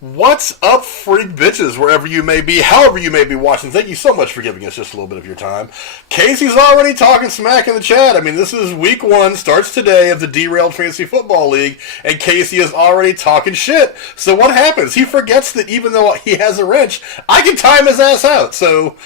What's up, freak bitches, wherever you may be, however you may be watching? Thank you so much for giving us just a little bit of your time. Casey's already talking smack in the chat. I mean, this is week one, starts today, of the Derailed Fantasy Football League, and Casey is already talking shit. So what happens? He forgets that even though he has a wrench, I can time his ass out. So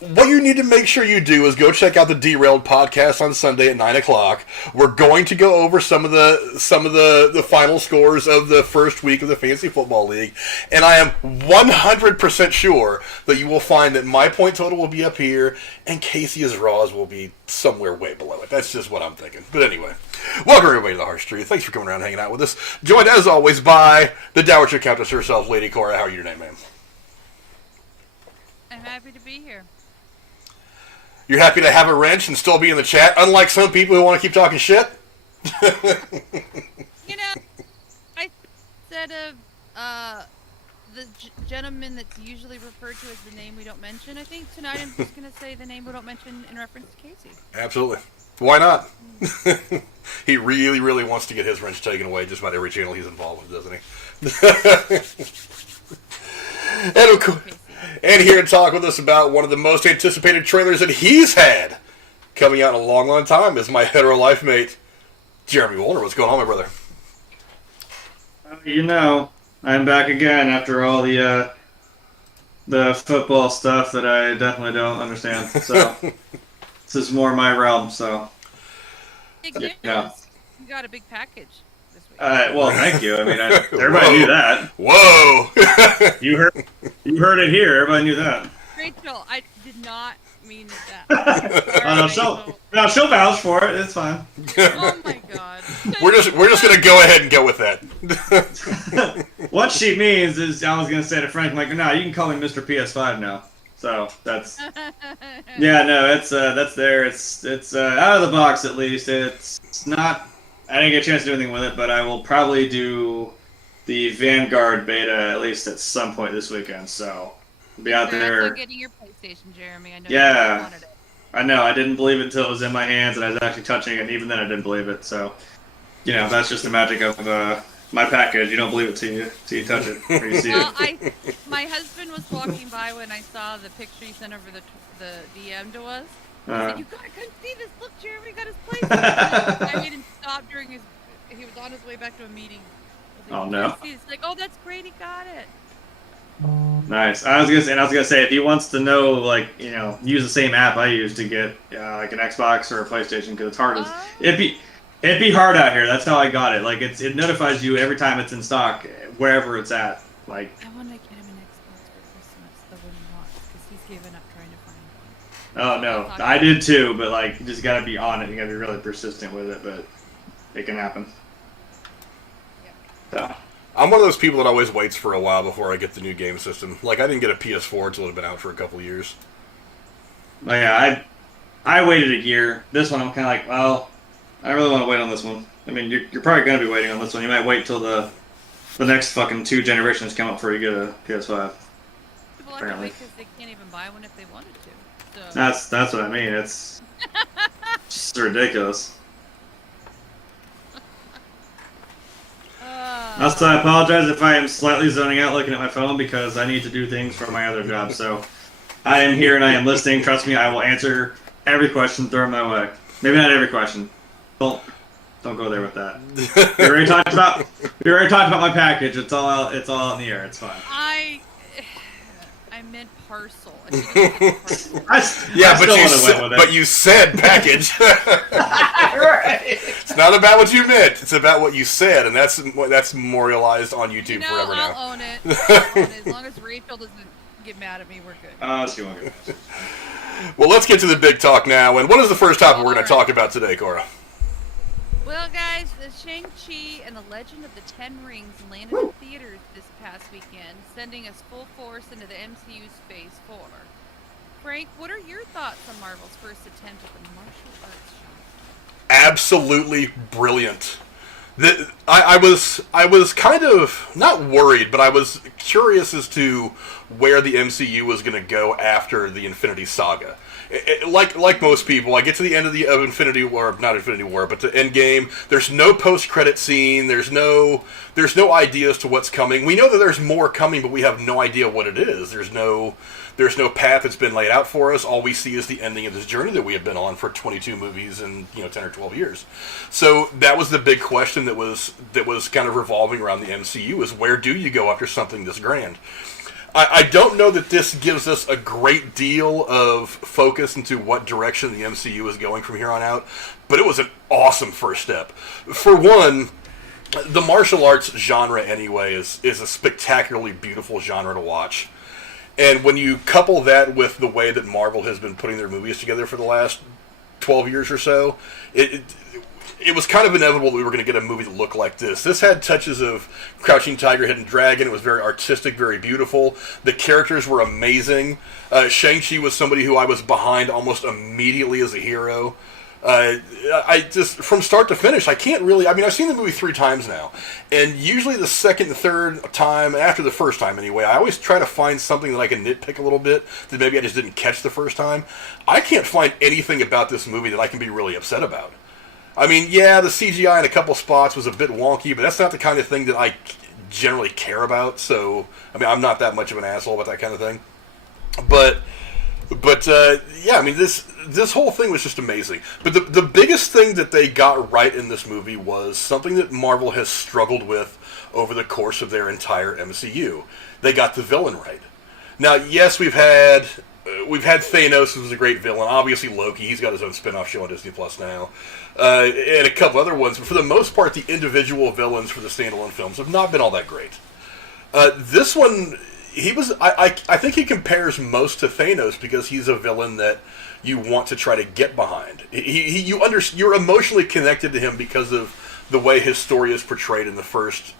what you need to make sure you do is go check out the Derailed podcast on Sunday at 9 o'clock. We're going to go over some of the final scores of the first week of the Fantasy Football League, and I am 100% sure that you will find that my point total will be up here, and Casey's Raws will be somewhere way below it. That's just what I'm thinking. But anyway, welcome everybody to the Harsh Truth. Thanks for coming around and hanging out with us. Joined, as always, by the Dowager Countess herself, Lady Cora. How are you today, ma'am? I'm happy to be here. You're happy to have a wrench and still be in the chat, unlike some people who want to keep talking shit? Instead of the gentleman that's usually referred to as the name we don't mention, I think tonight I'm just going to say the name we don't mention in reference to Casey. Absolutely. Why not? He really, really wants to get his wrench taken away just about every channel he's involved with, doesn't he? And of course... And here to talk with us about one of the most anticipated trailers that he's had coming out in a long, long time is my hetero life mate, Jeremy Walter. What's going on, my brother? I'm back again after all the football stuff that I definitely don't understand. So this is more my realm. So You got a big package. Well, thank you. I mean, everybody knew that. Whoa! You heard it here. Everybody knew that. Rachel, I did not mean that. She'll vouch for it. It's fine. Oh my god. We're just gonna go ahead and go with that. What she means is, I was gonna say to Frank, like, no, you can call me Mr. PS5 now. So that's it's that's there. It's out of the box at least. It's not. I didn't get a chance to do anything with it, but I will probably do the Vanguard beta at least at some point this weekend. So I'll be out there. Getting your PlayStation, Jeremy. I know. Yeah, you wanted it. I know. I didn't believe it until it was in my hands and I was actually touching it, and even then I didn't believe it. So, that's just the magic of my package. You don't believe it till you touch it or you see it. My husband was walking by when I saw the picture you sent over the DM to us. He said, "You gotta come see this. Look, Jeremy got his PlayStation." I made him stop during he was on his way back to a meeting. Oh no! He's like, "Oh, that's great. He got it." Nice. I was gonna say if he wants to know, use the same app I use to get like an Xbox or a PlayStation, because it's hard. It'd be hard out here. That's how I got it. Like it notifies you every time it's in stock, wherever it's at. Like I want to get him an Xbox for Christmas, the one he wants, because he's given up trying to find one. Oh no, I did too, but you just gotta be on it. You gotta be really persistent with it, but it can happen. Yeah. So. I'm one of those people that always waits for a while before I get the new game system. Like, I didn't get a PS4 until it had been out for a couple of years. Well, yeah, I waited a year. This one I'm kind of like, well, I really want to wait on this one. I mean, you're probably going to be waiting on this one. You might wait till the next fucking 2 generations come up before you get a PS5. People have to wait because they can't even buy one if they wanted to. So. That's what I mean. It's just ridiculous. Also, I apologize if I am slightly zoning out looking at my phone because I need to do things for my other job. So I am here and I am listening. Trust me, I will answer every question thrown my way. Maybe not every question. Don't go there with that. We already talked about my package. It's all out in the air. It's fine. I meant parcel. But you said package. Right. It's not about what you meant. It's about what you said, and that's memorialized on YouTube forever now. I'll own it. As long as Rachel doesn't get mad at me, we're good. She won't get mad. Well, let's get to the big talk now. And what is the first topic we're going to talk about today, Cora? Well, guys, the Shang-Chi and the Legend of the Ten Rings landed in theaters this past weekend, sending us full force into the MCU's Phase 4. Frank, what are your thoughts on Marvel's first attempt at the martial arts genre? Absolutely brilliant. I was kind of not worried, but I was curious as to where the MCU was going to go after the Infinity Saga. like most people, I get to the end of Infinity War, not Infinity War, but the end game. There's no post-credit scene. There's no idea as to what's coming. We know that there's more coming, but we have no idea what it is. There's no path that's been laid out for us. All we see is the ending of this journey that we have been on for 22 movies in 10 or 12 years. So that was the big question that was kind of revolving around the MCU: is where do you go after something this grand? I don't know that this gives us a great deal of focus into what direction the MCU is going from here on out, but it was an awesome first step. For one, the martial arts genre anyway is a spectacularly beautiful genre to watch. And when you couple that with the way that Marvel has been putting their movies together for the last 12 years or so, it was kind of inevitable that we were going to get a movie that looked like this. This had touches of Crouching Tiger, Hidden Dragon. It was very artistic, very beautiful. The characters were amazing. Shang-Chi was somebody who I was behind almost immediately as a hero. I just, from start to finish, I've seen the movie 3 times now. And usually the second and third time, after the first time anyway, I always try to find something that I can nitpick a little bit that maybe I just didn't catch the first time. I can't find anything about this movie that I can be really upset about. I mean, yeah, the CGI in a couple spots was a bit wonky, but that's not the kind of thing that I generally care about. So, I mean, I'm not that much of an asshole about that kind of thing. But yeah, I mean, this whole thing was just amazing. But the biggest thing that they got right in this movie was something that Marvel has struggled with over the course of their entire MCU. They got the villain right. Now, yes, we've had Thanos, who was a great villain. Obviously, Loki, he's got his own spin-off show on Disney Plus now. And a couple other ones. But for the most part, the individual villains for the standalone films have not been all that great. This one, I think he compares most to Thanos because he's a villain that you want to try to get behind. You're emotionally connected to him because of the way his story is portrayed in the first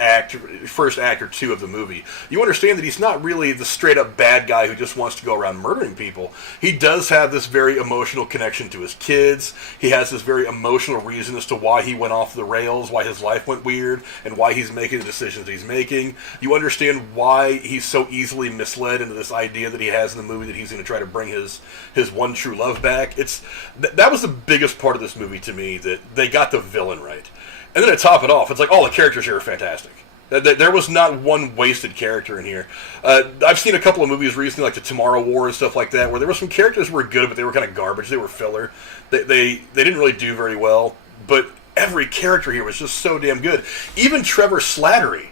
act or two of the movie. You understand that he's not really the straight up bad guy who just wants to go around murdering people. He does have this very emotional connection to his kids. He has this very emotional reason as to why he went off the rails, why his life went weird, and why he's making the decisions he's making. You understand why he's so easily misled into this idea that he has in the movie that he's going to try to bring his one true love back. That was the biggest part of this movie to me, that they got the villain right. And then to top it off, it's like all the characters here are fantastic. There was not one wasted character in here. I've seen a couple of movies recently, like the Tomorrow War and stuff like that, where there were some characters who were good, but they were kind of garbage. They were filler. They didn't really do very well. But every character here was just so damn good. Even Trevor Slattery.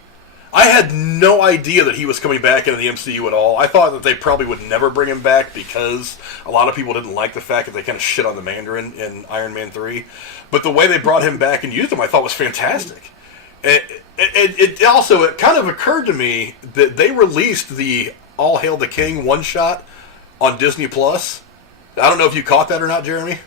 I had no idea that he was coming back into the MCU at all. I thought that they probably would never bring him back because a lot of people didn't like the fact that they kind of shit on the Mandarin in Iron Man 3. But the way they brought him back and used him, I thought was fantastic. It also kind of occurred to me that they released the All Hail the King one-shot on Disney Plus. I don't know if you caught that or not, Jeremy.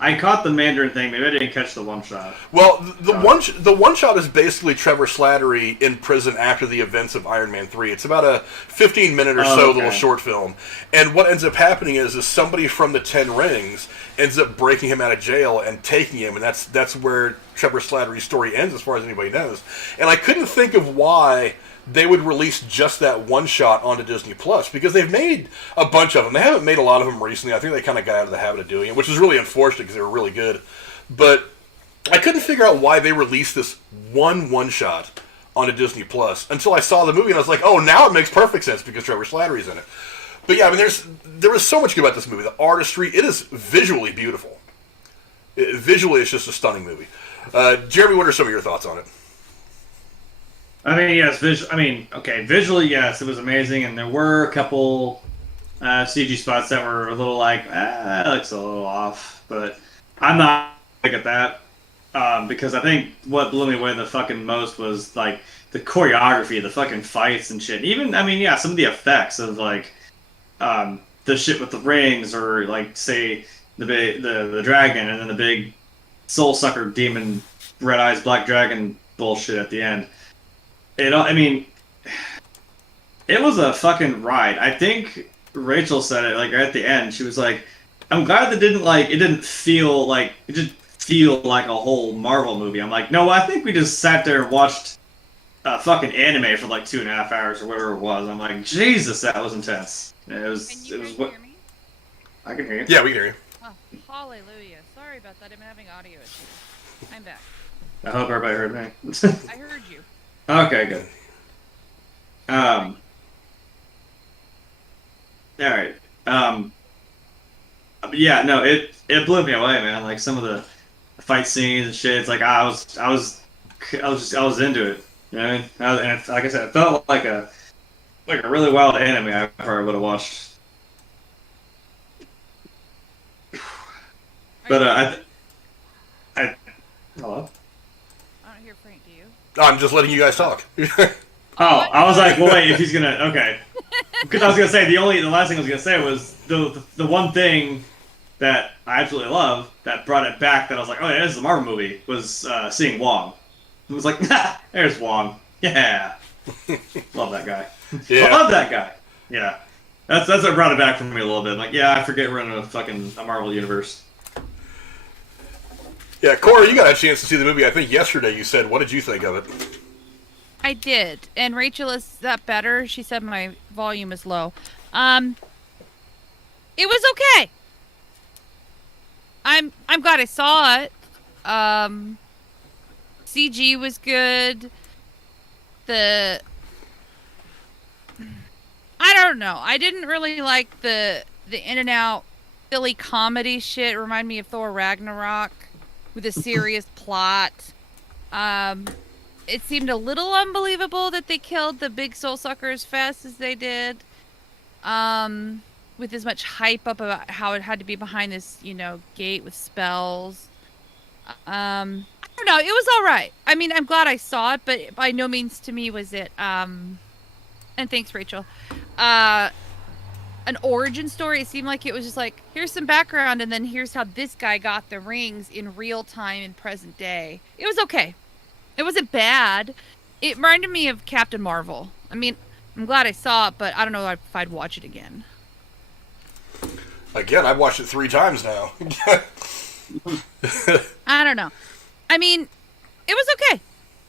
I caught the Mandarin thing. Maybe I didn't catch the one shot. Well, the one shot is basically Trevor Slattery in prison after the events of Iron Man 3. It's about a 15-minute or so little short film. And what ends up happening is somebody from the Ten Rings ends up breaking him out of jail and taking him, and that's where Trevor Slattery's story ends, as far as anybody knows. And I couldn't think of why they would release just that one shot onto Disney Plus, because they've made a bunch of them. They haven't made a lot of them recently. I think they kind of got out of the habit of doing it, which is really unfortunate because they were really good. But I couldn't figure out why they released this one shot onto Disney Plus until I saw the movie and I was like, oh, now it makes perfect sense because Trevor Slattery's in it. But yeah, I mean, there was so much good about this movie. The artistry, it is visually beautiful. Visually, it's just a stunning movie. Jeremy, what are some of your thoughts on it? I mean, yes, visually, yes, it was amazing, and there were a couple CG spots that were a little like, that looks a little off, but I'm not big at that, because I think what blew me away the fucking most was, like, the choreography, the fucking fights and shit. Even, I mean, yeah, some of the effects of, like, the shit with the rings, or, like, say, the dragon, and then the big soul sucker demon, red eyes, black dragon bullshit at the end. It was a fucking ride. I think Rachel said it, like, at the end. She was like, I'm glad it didn't feel like a whole Marvel movie. I'm like, no, I think we just sat there and watched fucking anime for like 2.5 hours or whatever it was. I'm like, Jesus, that was intense. Can you guys hear me? I can hear you. Yeah, we can hear you. Oh, hallelujah. Sorry about that. I'm having audio issues. I'm back. I hope everybody heard me. I heard you. Okay, good. All right. Yeah, no, it blew me away, man. Like some of the fight scenes and shit. It's like I was into it. You know what I mean? And like I said, it felt like a really wild anime I probably would have watched. But I hello. I don't hear Frank. Do you? I'm just letting you guys talk. Oh, I was like, well, wait, if he's gonna, okay. Because I was gonna say the last thing I was gonna say was the one thing that I absolutely love that brought it back that I was like, oh yeah, this is a Marvel movie was seeing Wong. It was like, nah, there's Wong. Yeah, love that guy. Yeah. Love that guy. Yeah, that's what brought it back for me a little bit. Like, yeah, I forget we're in a Marvel universe. Yeah, Cora, you got a chance to see the movie. I think yesterday you said, what did you think of it? I did. And Rachel, is that better? She said my volume is low. It was okay. I'm glad I saw it. CG was good. I don't know. I didn't really like the in and out silly comedy shit. It reminded me of Thor Ragnarok with a serious plot. It seemed a little unbelievable that they killed the big soul sucker as fast as they did. With as much hype up about how it had to be behind this, gate with spells. I don't know. It was all right. I mean, I'm glad I saw it, but by no means to me was it, and thanks, Rachel, an origin story. It seemed like it was just like, here's some background, and then here's how this guy got the rings in real time in present day. It was okay. It wasn't bad. It reminded me of Captain Marvel. I mean, I'm glad I saw it, but I don't know if I'd watch it again. Again, I've watched it 3 times now. I don't know. I mean, it was okay.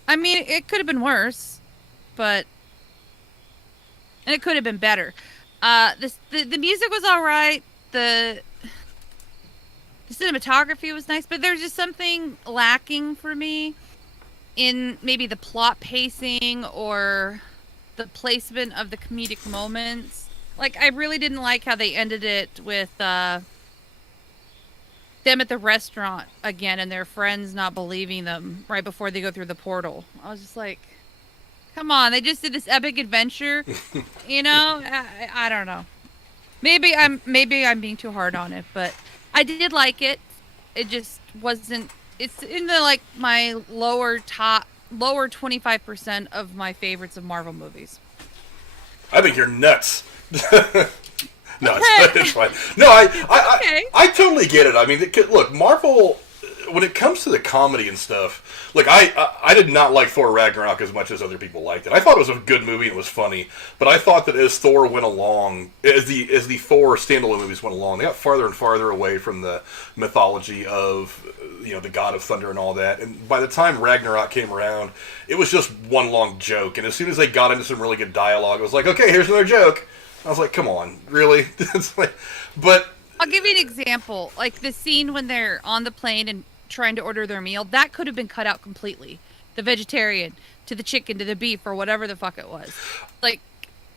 I mean, it could have been worse, and it could have been better. The music was all right. The cinematography was nice, but there's just something lacking for me in maybe the plot pacing or the placement of the comedic moments. Like, I really didn't like how they ended it with them at the restaurant again and their friends not believing them right before they go through the portal. I was just like, come on, they just did this epic adventure. I don't know. Maybe I'm being too hard on it, but I did like it. It just wasn't. It's in the my lower 25% of my favorites of Marvel movies. I think you're nuts. No, it's fine. No, I totally get it. I mean, look, Marvel, when it comes to the comedy and stuff, look, I did not like Thor Ragnarok as much as other people liked it. I thought it was a good movie and it was funny, but I thought that as Thor went along, as the Thor standalone movies went along, they got farther and farther away from the mythology of the God of Thunder and all that. And by the time Ragnarok came around, it was just one long joke. And as soon as they got into some really good dialogue, it was like, okay, here's another joke. I was like, come on, really? But I'll give you an example. Like the scene when they're on the plane and trying to order their meal, that could have been cut out completely. The vegetarian to the chicken to the beef or whatever the fuck it was. Like,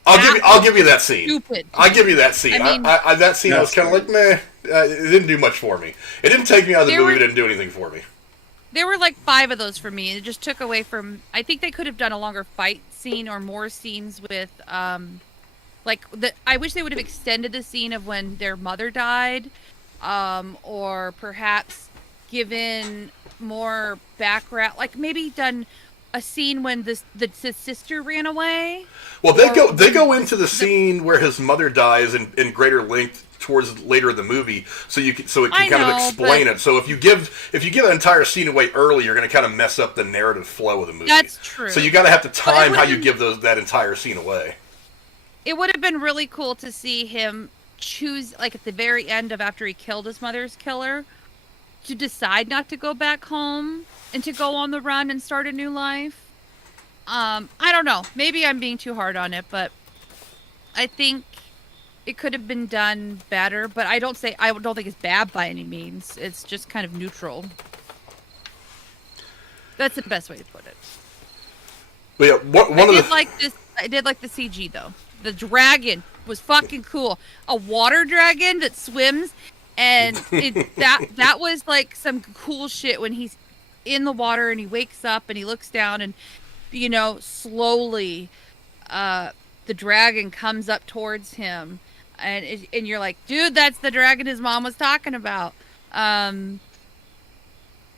I'll give you that scene. Stupid. I'll give you that scene. I mean, that scene, I was kind of like, meh. It didn't do much for me. It didn't take me out of the movie. It didn't do anything for me. There were 5 of those for me, and it just took away from. I think they could have done a longer fight scene or more scenes with. I wish they would have extended the scene of when their mother died, or perhaps given more background. Like maybe done a scene when the sister ran away. Well, they go into the scene where his mother dies in greater length towards later in the movie, so it can kind of explain it. So if you give an entire scene away early, you're going to kind of mess up the narrative flow of the movie. That's true. So you got to have to time how you give that entire scene away. It would have been really cool to see him choose, at the very end of after he killed his mother's killer, to decide not to go back home and to go on the run and start a new life. I don't know. Maybe I'm being too hard on it, but I think it could have been done better. But I don't think it's bad by any means. It's just kind of neutral. That's the best way to put it. But yeah, I did like the CG though. The dragon was fucking cool. A water dragon that swims, and that was like some cool shit when he's in the water and he wakes up and he looks down and slowly the dragon comes up towards him, and you're like, dude, that's the dragon his mom was talking about. And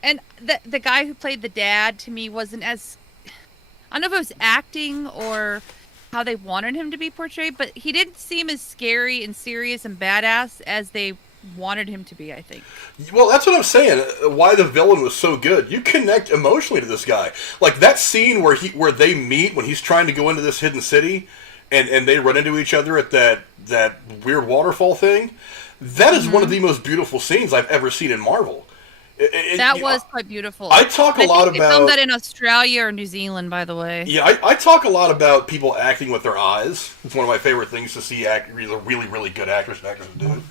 the guy who played the dad to me wasn't as, I don't know if it was acting or how they wanted him to be portrayed, but he didn't seem as scary and serious and badass as they wanted him to be, I think. Well, that's what I'm saying. Why the villain was so good. You connect emotionally to this guy. Like that scene where they meet when he's trying to go into this hidden city, and they run into each other at that weird waterfall thing. That is one of the most beautiful scenes I've ever seen in Marvel. That was quite beautiful. I talk a lot about... They filmed that in Australia or New Zealand, by the way. Yeah, I talk a lot about people acting with their eyes. It's one of my favorite things to see really, really good actors do.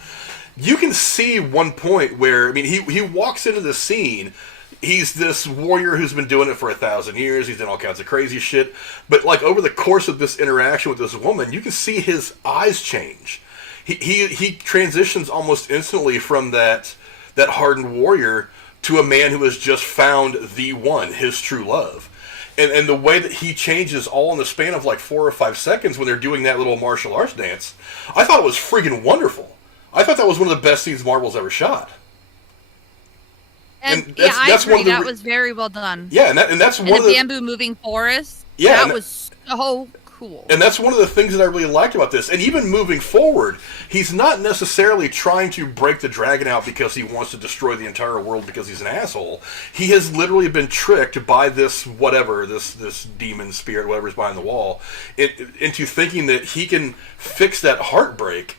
You can see one point where, I mean, he walks into the scene. He's this warrior who's been doing it for 1,000 years. He's done all kinds of crazy shit. But, like, over the course of this interaction with this woman, you can see his eyes change. He transitions almost instantly from that hardened warrior to a man who has just found the one, his true love. And the way that he changes all in the span of like 4 or 5 seconds when they're doing that little martial arts dance, I thought it was friggin' wonderful. I thought that was one of the best scenes Marvel's ever shot. I agree. That was very well done. Yeah, and that's one of the bamboo moving forest. Yeah, that was so cool. And that's one of the things that I really liked about this. And even moving forward, he's not necessarily trying to break the dragon out because he wants to destroy the entire world because he's an asshole. He has literally been tricked by this demon spirit, whatever's behind the wall, into thinking that he can fix that heartbreak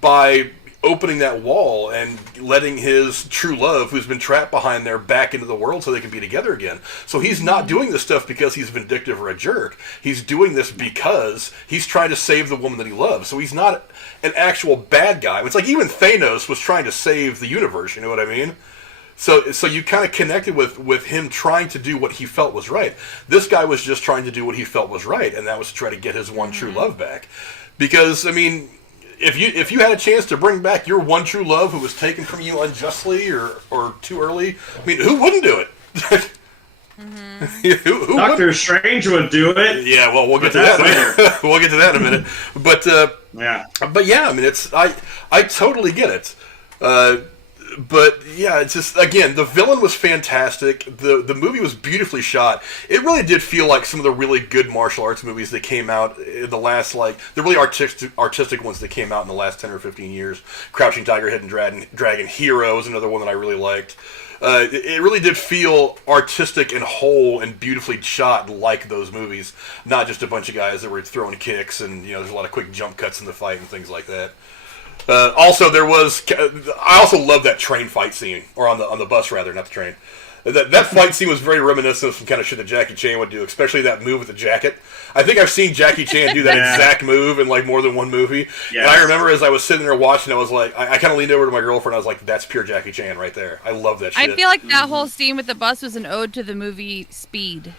by opening that wall and letting his true love, who's been trapped behind there, back into the world so they can be together again. So he's not doing this stuff because he's vindictive or a jerk. He's doing this because he's trying to save the woman that he loves. So he's not an actual bad guy. It's like even Thanos was trying to save the universe, you know what I mean? So you kind of connected with him trying to do what he felt was right. This guy was just trying to do what he felt was right, and that was to try to get his one true love back. Because, I mean... If you had a chance to bring back your one true love who was taken from you unjustly or too early, I mean, who wouldn't do it? who Doctor Strange would do it. Yeah, well, we'll get to that later. We'll get to that in a minute. But yeah, I mean, I totally get it. But yeah, it's just, again, the villain was fantastic. The movie was beautifully shot. It really did feel like some of the really good martial arts movies that came out in the last, the really artistic ones that came out in the last 10 or 15 years. Crouching Tiger, Hidden Dragon, Hero is another one that I really liked. It really did feel artistic and whole and beautifully shot like those movies. Not just a bunch of guys that were throwing kicks and, there's a lot of quick jump cuts in the fight and things like that. Also, I also love that train fight scene, or on the bus rather, not the train. That fight scene was very reminiscent of some kind of shit that Jackie Chan would do, especially that move with the jacket. I think I've seen Jackie Chan do that exact move in more than one movie. Yes. And I remember as I was sitting there watching, I was like, I kind of leaned over to my girlfriend. I was like, "That's pure Jackie Chan right there." I love that shit. I feel like that whole scene with the bus was an ode to the movie Speed.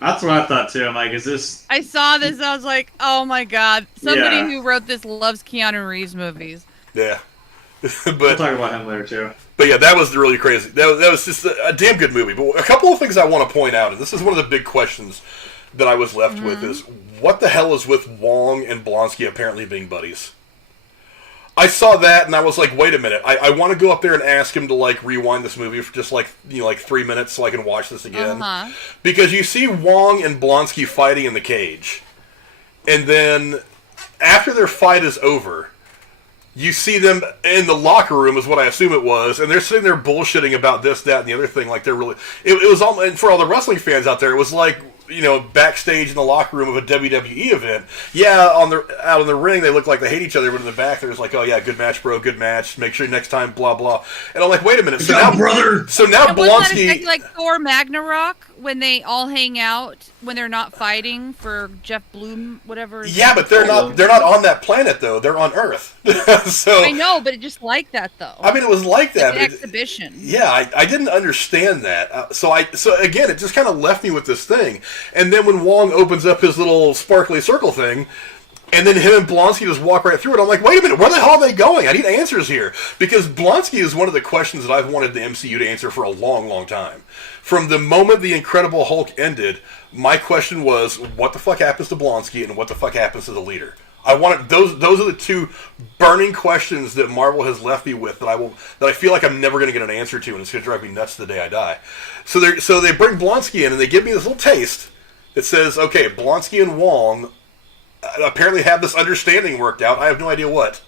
That's what I thought too. I'm like, is this... I saw this and I was like, oh my god. Somebody who wrote this loves Keanu Reeves movies. Yeah. But we'll talk about him later too. But yeah, that was really crazy. That was just a damn good movie. But a couple of things I want to point out, and this is one of the big questions that I was left with, is what the hell is with Wong and Blonsky apparently being buddies? I saw that and I was like, wait a minute. I want to go up there and ask him to rewind this movie for just 3 minutes so I can watch this again. Because you see Wong and Blonsky fighting in the cage. And then after their fight is over, you see them in the locker room is what I assume it was, and they're sitting there bullshitting about this, that, and the other thing. They're really... It was all... And for all the wrestling fans out there, it was like backstage in the locker room of a WWE event. Yeah, out on the ring, they look like they hate each other, but in the back, they're just like, oh yeah, good match, bro, good match. Make sure next time, blah blah. And I'm like, wait a minute, so now, brother. So now Wasn't that Blonsky, exactly like Thor Ragnarok when they all hang out when they're not fighting for Jeff Bloom, whatever. Yeah, but they're not on that planet though. They're on Earth. So I know, but it just like that though. I mean, it was like that. Like an exhibition. Yeah, I didn't understand that. So again, it just kind of left me with this thing. And then when Wong opens up his little sparkly circle thing, and then him and Blonsky just walk right through it, I'm like, wait a minute, where the hell are they going? I need answers here. Because Blonsky is one of the questions that I've wanted the MCU to answer for a long, long time. From the moment The Incredible Hulk ended, my question was, what the fuck happens to Blonsky and what the fuck happens to the leader? I wanted those are the two burning questions that Marvel has left me with that I feel like I'm never going to get an answer to, and it's going to drive me nuts the day I die. So they bring Blonsky in and they give me this little taste. It says, okay, Blonsky and Wong apparently have this understanding worked out. I have no idea what.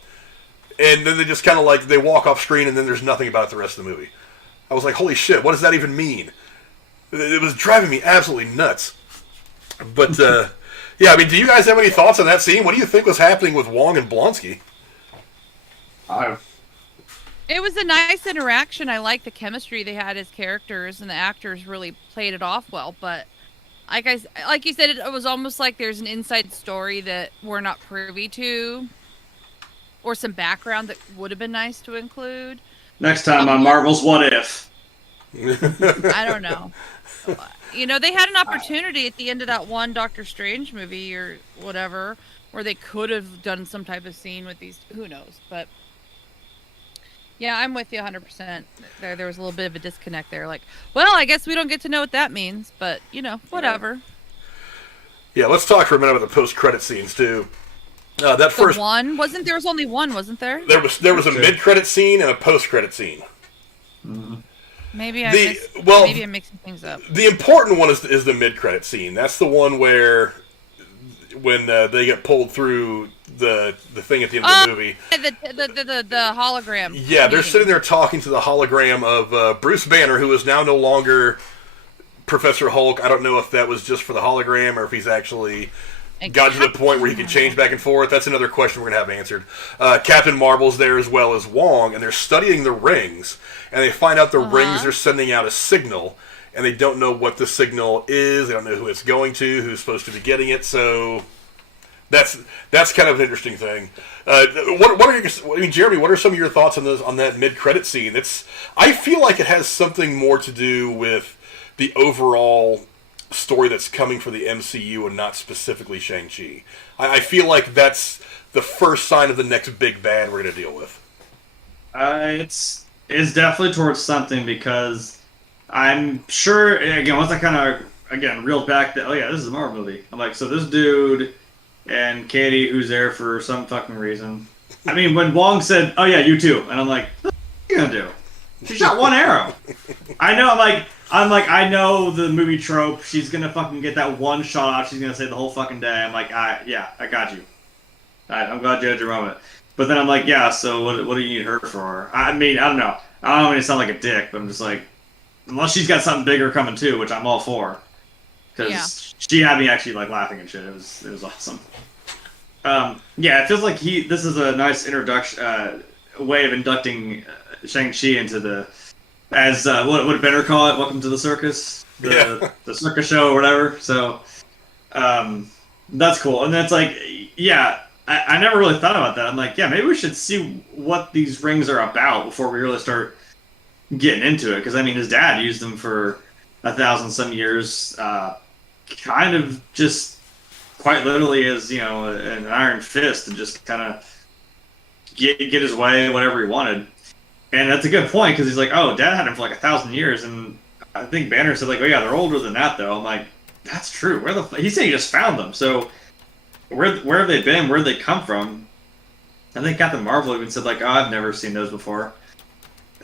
And then they just kind of like, they walk off screen and then there's nothing about it the rest of the movie. I was like, holy shit, what does that even mean? It was driving me absolutely nuts. But, yeah, I mean, do you guys have any thoughts on that scene? What do you think was happening with Wong and Blonsky? It was a nice interaction. I liked the chemistry they had as characters, and the actors really played it off well. But like you said, it was almost like there's an inside story that we're not privy to, or some background that would have been nice to include. Next time on Marvel's What If. I don't know. They had an opportunity at the end of that one Doctor Strange movie or whatever, where they could have done some type of scene with these. Who knows? But yeah, I'm with you 100%. There was a little bit of a disconnect there. Like, well, I guess we don't get to know what that means, but whatever. Yeah, let's talk for a minute about the post-credit scenes too. That first one there was only one, wasn't there? There was a mid-credit scene and a post-credit scene. Mm-hmm. Maybe I'm mixing things up. The important one is the mid-credit scene. That's the one where when they get pulled through the thing at the end of the movie. The hologram. Yeah, they're sitting there talking to the hologram of Bruce Banner, who is now no longer Professor Hulk. I don't know if that was just for the hologram or if he's actually got to the point where he can change back and forth. That's another question we're going to have answered. Captain Marvel's there as well as Wong, and they're studying the rings. And they find out the rings are sending out a signal, and they don't know what the signal is. They don't know who it's going to, who's supposed to be getting it. So that's kind of an interesting thing. Jeremy, what are some of your thoughts on that mid-credit scene? I feel like it has something more to do with the overall story that's coming for the MCU and not specifically Shang-Chi. I feel like that's the first sign of the next big bad we're going to deal with. It's definitely towards something, because I'm sure, again, once I kind of, reeled back that, oh yeah, this is a Marvel movie. I'm like, so this dude and Katie, who's there for some fucking reason. I mean, when Wong said, oh yeah, you too. And I'm like, what are you going to do? She shot one arrow. I know, I know the movie trope. She's going to fucking get that one shot out. She's going to say the whole fucking day. I'm like, I got you. I'm glad you had your moment. But then I'm like, yeah, so what do you need her for? I mean, I don't know. I don't mean to sound like a dick, but I'm just like, unless she's got something bigger coming too, which I'm all for. Because she had me actually like laughing and shit. It was awesome. Yeah, it feels like this is a nice introduction, way of inducting Shang-Chi into the, as what did Benner call it? Welcome to the circus, the circus show or whatever. So that's cool, and that's like, yeah. I never really thought about that. I'm like, yeah, maybe we should see what these rings are about before we really start getting into it. Because, I mean, his dad used them for 1,000-some years, kind of just quite literally as, an iron fist, and just kind of get his way, whatever he wanted. And that's a good point, because he's like, oh, dad had him for like 1,000 years. And I think Banner said, like, oh, yeah, they're older than that, though. I'm like, that's true. He said he just found them. So where have they been? Where did they come from? I think Captain Marvel even said, like, oh, I've never seen those before.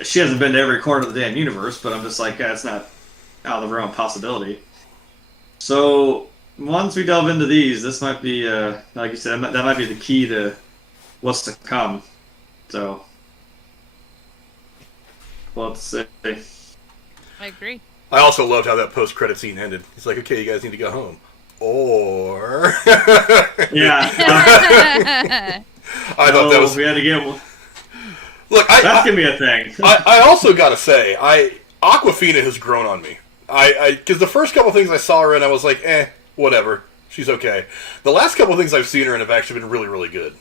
She hasn't been to every corner of the damn universe, but I'm just like, yeah, it's not out of the realm of possibility. So once we delve into these, this might be, like you said, that might be the key to what's to come. So, let's see. I agree. I also loved how that post-credit scene ended. He's like, okay, you guys need to go home. Or... Yeah. I thought that was... We had to get one. Look, That's going to be a thing. I also got to say, Awkwafina has grown on me. Because the first couple things I saw her in, I was like, whatever. She's okay. The last couple things I've seen her in have actually been really, really good.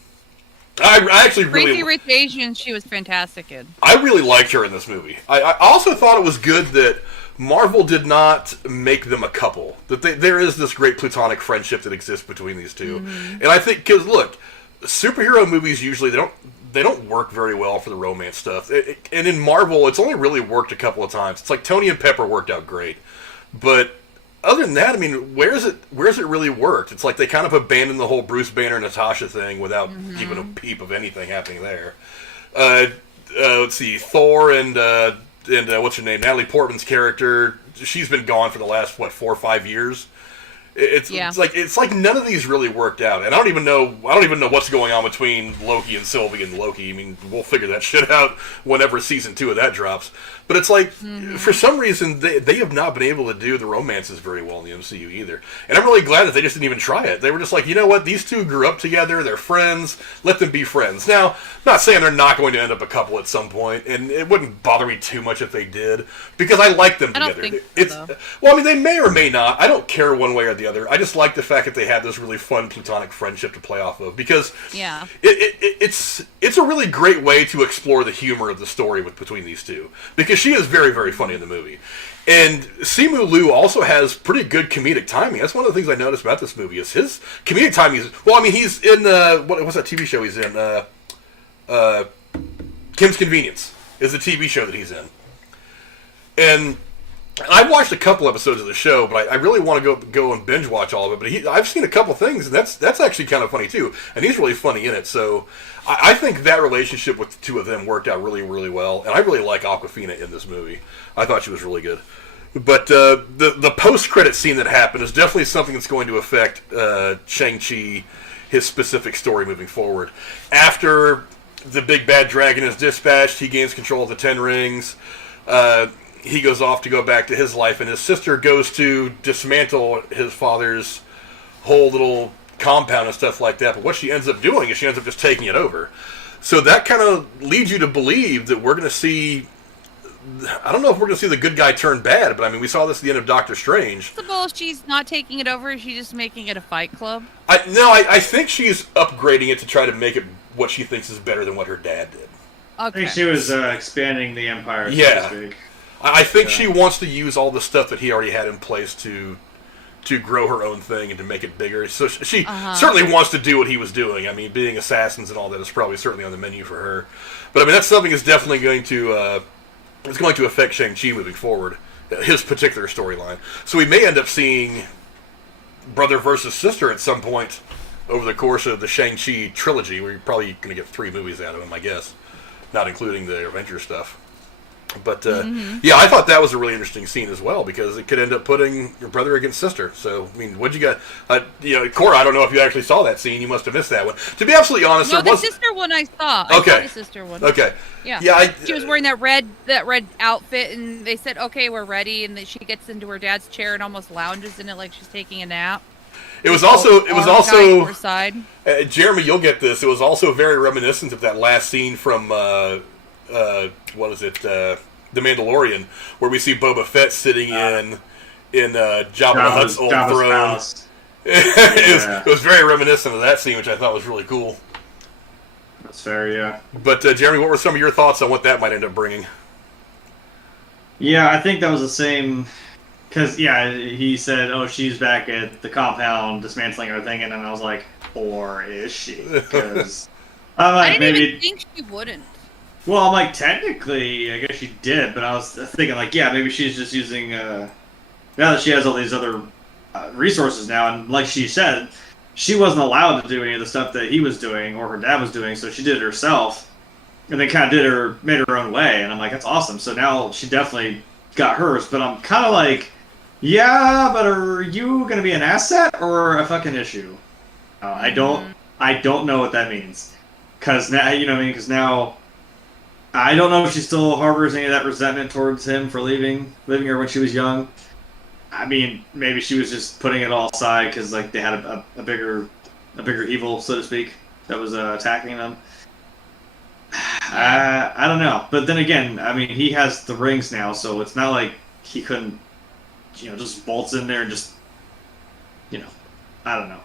I actually really... Crazy Rich Asians, she was fantastic in. I really liked her in this movie. I also thought it was good that Marvel did not make them a couple. That there is this great platonic friendship that exists between these two. And I think, because look, superhero movies usually, they don't work very well for the romance stuff. And in Marvel, it's only really worked a couple of times. It's like Tony and Pepper worked out great. But other than that, I mean, where's it really worked? It's like they kind of abandoned the whole Bruce Banner Natasha thing without even a peep of anything happening there. Let's see, Thor and what's her name, Natalie Portman's character. She's been gone for the last 4 or 5 years. It's like none of these really worked out, and I don't even know what's going on between Loki and Sylvie and Loki. I mean, we'll figure that shit out whenever season 2 of that drops. But it's like, for some reason, they have not been able to do the romances very well in the MCU either. And I'm really glad that they just didn't even try it. They were just like, you know what, these two grew up together, they're friends, let them be friends. Now, I'm not saying they're not going to end up a couple at some point, and it wouldn't bother me too much if they did, because I like them together. I don't think so, though. Well, I mean, they may or may not. I don't care one way or the other. I just like the fact that they have this really fun platonic friendship to play off of, because it's a really great way to explore the humor of the story between these two, because she is very, very funny in the movie. And Simu Liu also has pretty good comedic timing. That's one of the things I noticed about this movie, is his comedic timing is... Well, I mean, he's in... what's that TV show he's in? Kim's Convenience is the TV show that he's in. And I've watched a couple episodes of the show, but I really want to go and binge watch all of it. But I've seen a couple things, and that's actually kind of funny too. And he's really funny in it. So I think that relationship with the two of them worked out really, really well. And I really like Awkwafina in this movie. I thought she was really good. But the post-credit scene that happened is definitely something that's going to affect Shang-Chi, his specific story moving forward. After the big bad dragon is dispatched, he gains control of the Ten Rings. He goes off to go back to his life, and his sister goes to dismantle his father's whole little compound and stuff like that. But what she ends up doing is she ends up just taking it over. So that kind of leads you to believe that we're going to see... I don't know if we're going to see the good guy turn bad, but I mean, we saw this at the end of Doctor Strange. Possible she's not taking it over, is she just making it a fight club? I think she's upgrading it to try to make it what she thinks is better than what her dad did. Okay. I think she was expanding the empire, yeah. so to speak. I think she wants to use all the stuff that he already had in place to grow her own thing and to make it bigger. So she certainly wants to do what he was doing. I mean, being assassins and all that is probably certainly on the menu for her. But I mean, that's something that's definitely going to affect Shang-Chi moving forward, his particular storyline. So we may end up seeing brother versus sister at some point over the course of the Shang-Chi trilogy. We're probably going to get 3 movies out of him, I guess, not including the Avengers stuff. But, yeah, I thought that was a really interesting scene as well, because it could end up putting your brother against sister. So, I mean, what'd you got? Cora, I don't know if you actually saw that scene. You must have missed that one. To be absolutely honest, no, the sister one I saw. I saw the sister one. Okay. Yeah. She was wearing that red outfit, and they said, okay, we're ready, and then she gets into her dad's chair and almost lounges in it like she's taking a nap. It was also Jeremy, you'll get this. It was also very reminiscent of that last scene from what is it? The Mandalorian, where we see Boba Fett sitting in Jabba the Hutt's old throne. It was very reminiscent of that scene, which I thought was really cool. That's fair, yeah. But Jeremy, what were some of your thoughts on what that might end up bringing? Yeah, I think that was the same. Because, he said, oh, she's back at the compound dismantling everything, and then I was like, or is she? Because I didn't even think she wouldn't. Well, I'm like, technically, I guess she did, but I was thinking, like, yeah, maybe she's just using, now that she has all these other resources now, and like she said, she wasn't allowed to do any of the stuff that he was doing, or her dad was doing, so she did it herself, and then kind of made her own way, and I'm like, that's awesome. So now she definitely got hers, but I'm kind of like, yeah, but are you going to be an asset or a fucking issue? I don't know what that means. Because now, because now I don't know if she still harbors any of that resentment towards him for leaving her when she was young. I mean, maybe she was just putting it all aside because like they had a bigger evil, so to speak, that was attacking them. I don't know, but then again, I mean, he has the rings now, so it's not like he couldn't, just bolts in there and just, I don't know.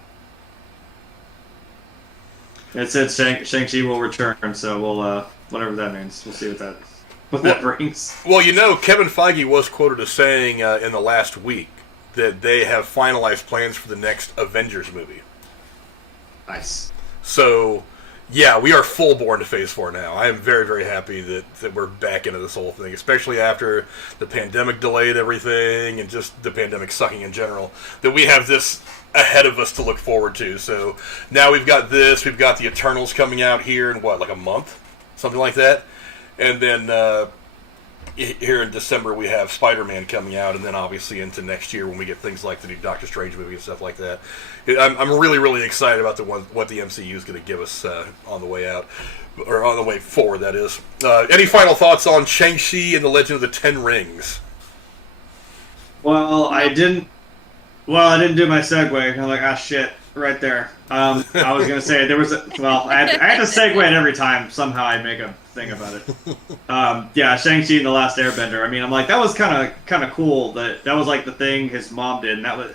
It said Shang-Chi will return, so we'll whatever that means. We'll see what that brings. Well, Kevin Feige was quoted as saying in the last week that they have finalized plans for the next Avengers movie. Nice. So, yeah, we are full bore into Phase 4 now. I am very, very happy that we're back into this whole thing, especially after the pandemic delayed everything and just the pandemic sucking in general, that we have this ahead of us to look forward to. So now we've got this, we've got the Eternals coming out here in like a month? Something like that. And then here in December we have Spider-Man coming out, and then obviously into next year when we get things like the new Doctor Strange movie and stuff like that. I'm really, really excited about what the MCU is going to give us on the way out, or on the way forward, that is. Any final thoughts on Shang-Chi and the Legend of the Ten Rings? Well, I didn't do my segue. I'm like, shit, right there. I was gonna say there was I had to segue it every time. Somehow I make a thing about it. Yeah, Shang-Chi and the Last Airbender. I mean, I'm like, that was kind of cool. That was like the thing his mom did, and that was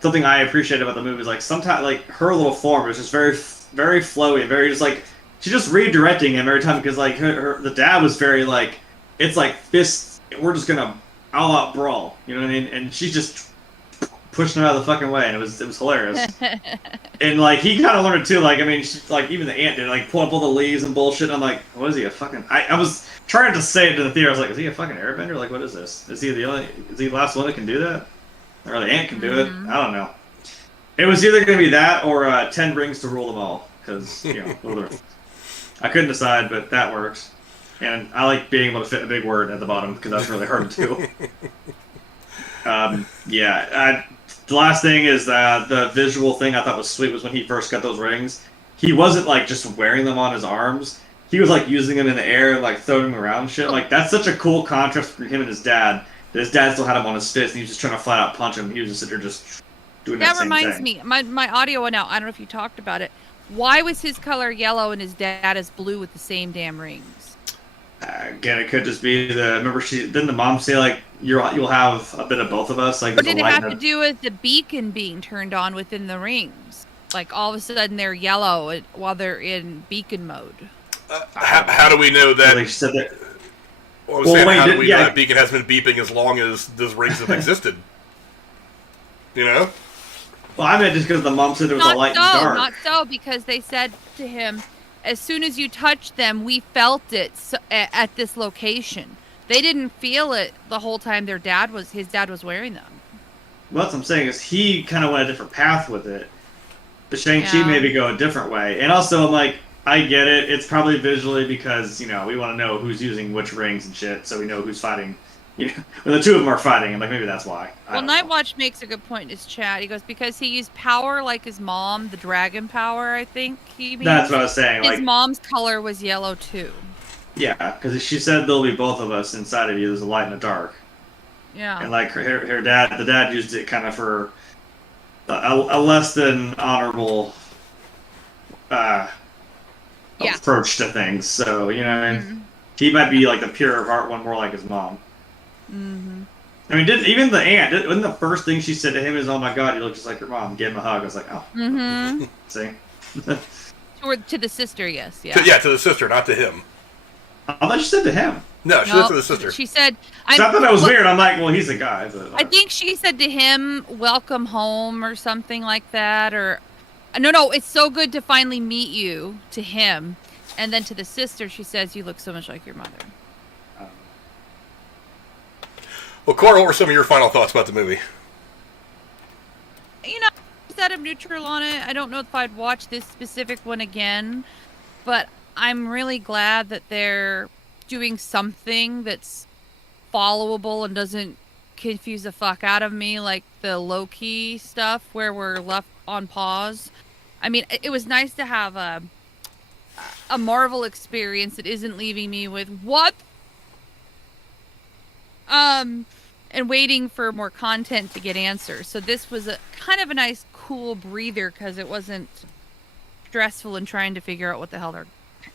something I appreciated about the movie. Is like sometimes like her little form was just very, very flowy, very just like she's just redirecting him every time because like the dad was very like it's like fists. We're just gonna all out brawl, you know what I mean? And she's just pushing him out of the fucking way, and it was hilarious. And like he kind of learned it too. Like I mean, like even the ant did like pull up all the leaves and bullshit. And I'm like, what is he, a fucking? I was trying to say it to the theater. I was like, is he a fucking airbender? Like, what is this? Is he the last one that can do that? Or the ant can do it? I don't know. It was either going to be that or 10 rings to rule them all, because I couldn't decide, but that works. And I like being able to fit a big word at the bottom because that's really hard to do. The last thing is the visual thing I thought was sweet was when he first got those rings. He wasn't like just wearing them on his arms. He was like using them in the air and like throwing them around and shit. Like that's such a cool contrast for him and his dad. His dad still had him on his fist and he was just trying to flat out punch him. He was just sitting there just doing that same thing. That reminds me, my audio went out. I don't know if you talked about it. Why was his color yellow and his dad is blue with the same damn rings? Again, it could just be remember didn't the mom say like you'll have a bit of both of us? Like, what did it have to do with the beacon being turned on within the rings? Like all of a sudden they're yellow while they're in beacon mode. How do we know that? Like said that. How do we know that beacon has been beeping as long as those rings have existed? You know? Well, I meant just because the mom said there was a light and dark. Not so, because they said to him, as soon as you touched them, we felt it at this location. They didn't feel it the whole time his dad was wearing them. Well, that's what I'm saying is he kind of went a different path with it. But Shang-Chi maybe go a different way. And also, I'm like, I get it. It's probably visually because, we want to know who's using which rings and shit, so we know who's fighting. When the two of them are fighting, I'm like, maybe that's why. Well, Nightwatch makes a good point in his chat. He goes, because he used power like his mom, the dragon power, I think he means. That's what I was saying. His mom's color was yellow, too. Yeah, because she said there'll be both of us inside of you. There's a light and a dark. Yeah. And like her dad, the dad used it kind of for a less than honorable approach to things. So, he might be like the pure of heart one, more like his mom. Mm-hmm. I mean, even the aunt, wasn't the first thing she said to him is, "Oh my God, you look just like your mom." Give him a hug. I was like, "Oh." Mm-hmm. See. Or to the sister, yes. Yeah. To the sister, not to him. I thought she said to him. No, she said to the sister. She said... I thought that was weird. I'm like, well, he's a guy. But, I think she said to him, welcome home, or something like that. Or no, it's so good to finally meet you, to him. And then to the sister, she says, you look so much like your mother. Well, Cora, what were some of your final thoughts about the movie? Instead of neutral on it, I don't know if I'd watch this specific one again. But I'm really glad that they're doing something that's followable and doesn't confuse the fuck out of me, like the low-key stuff where we're left on pause. I mean, it was nice to have a a Marvel experience that isn't leaving me with what? And waiting for more content to get answers. So this was a kind of a nice, cool breather because it wasn't stressful in trying to figure out what the hell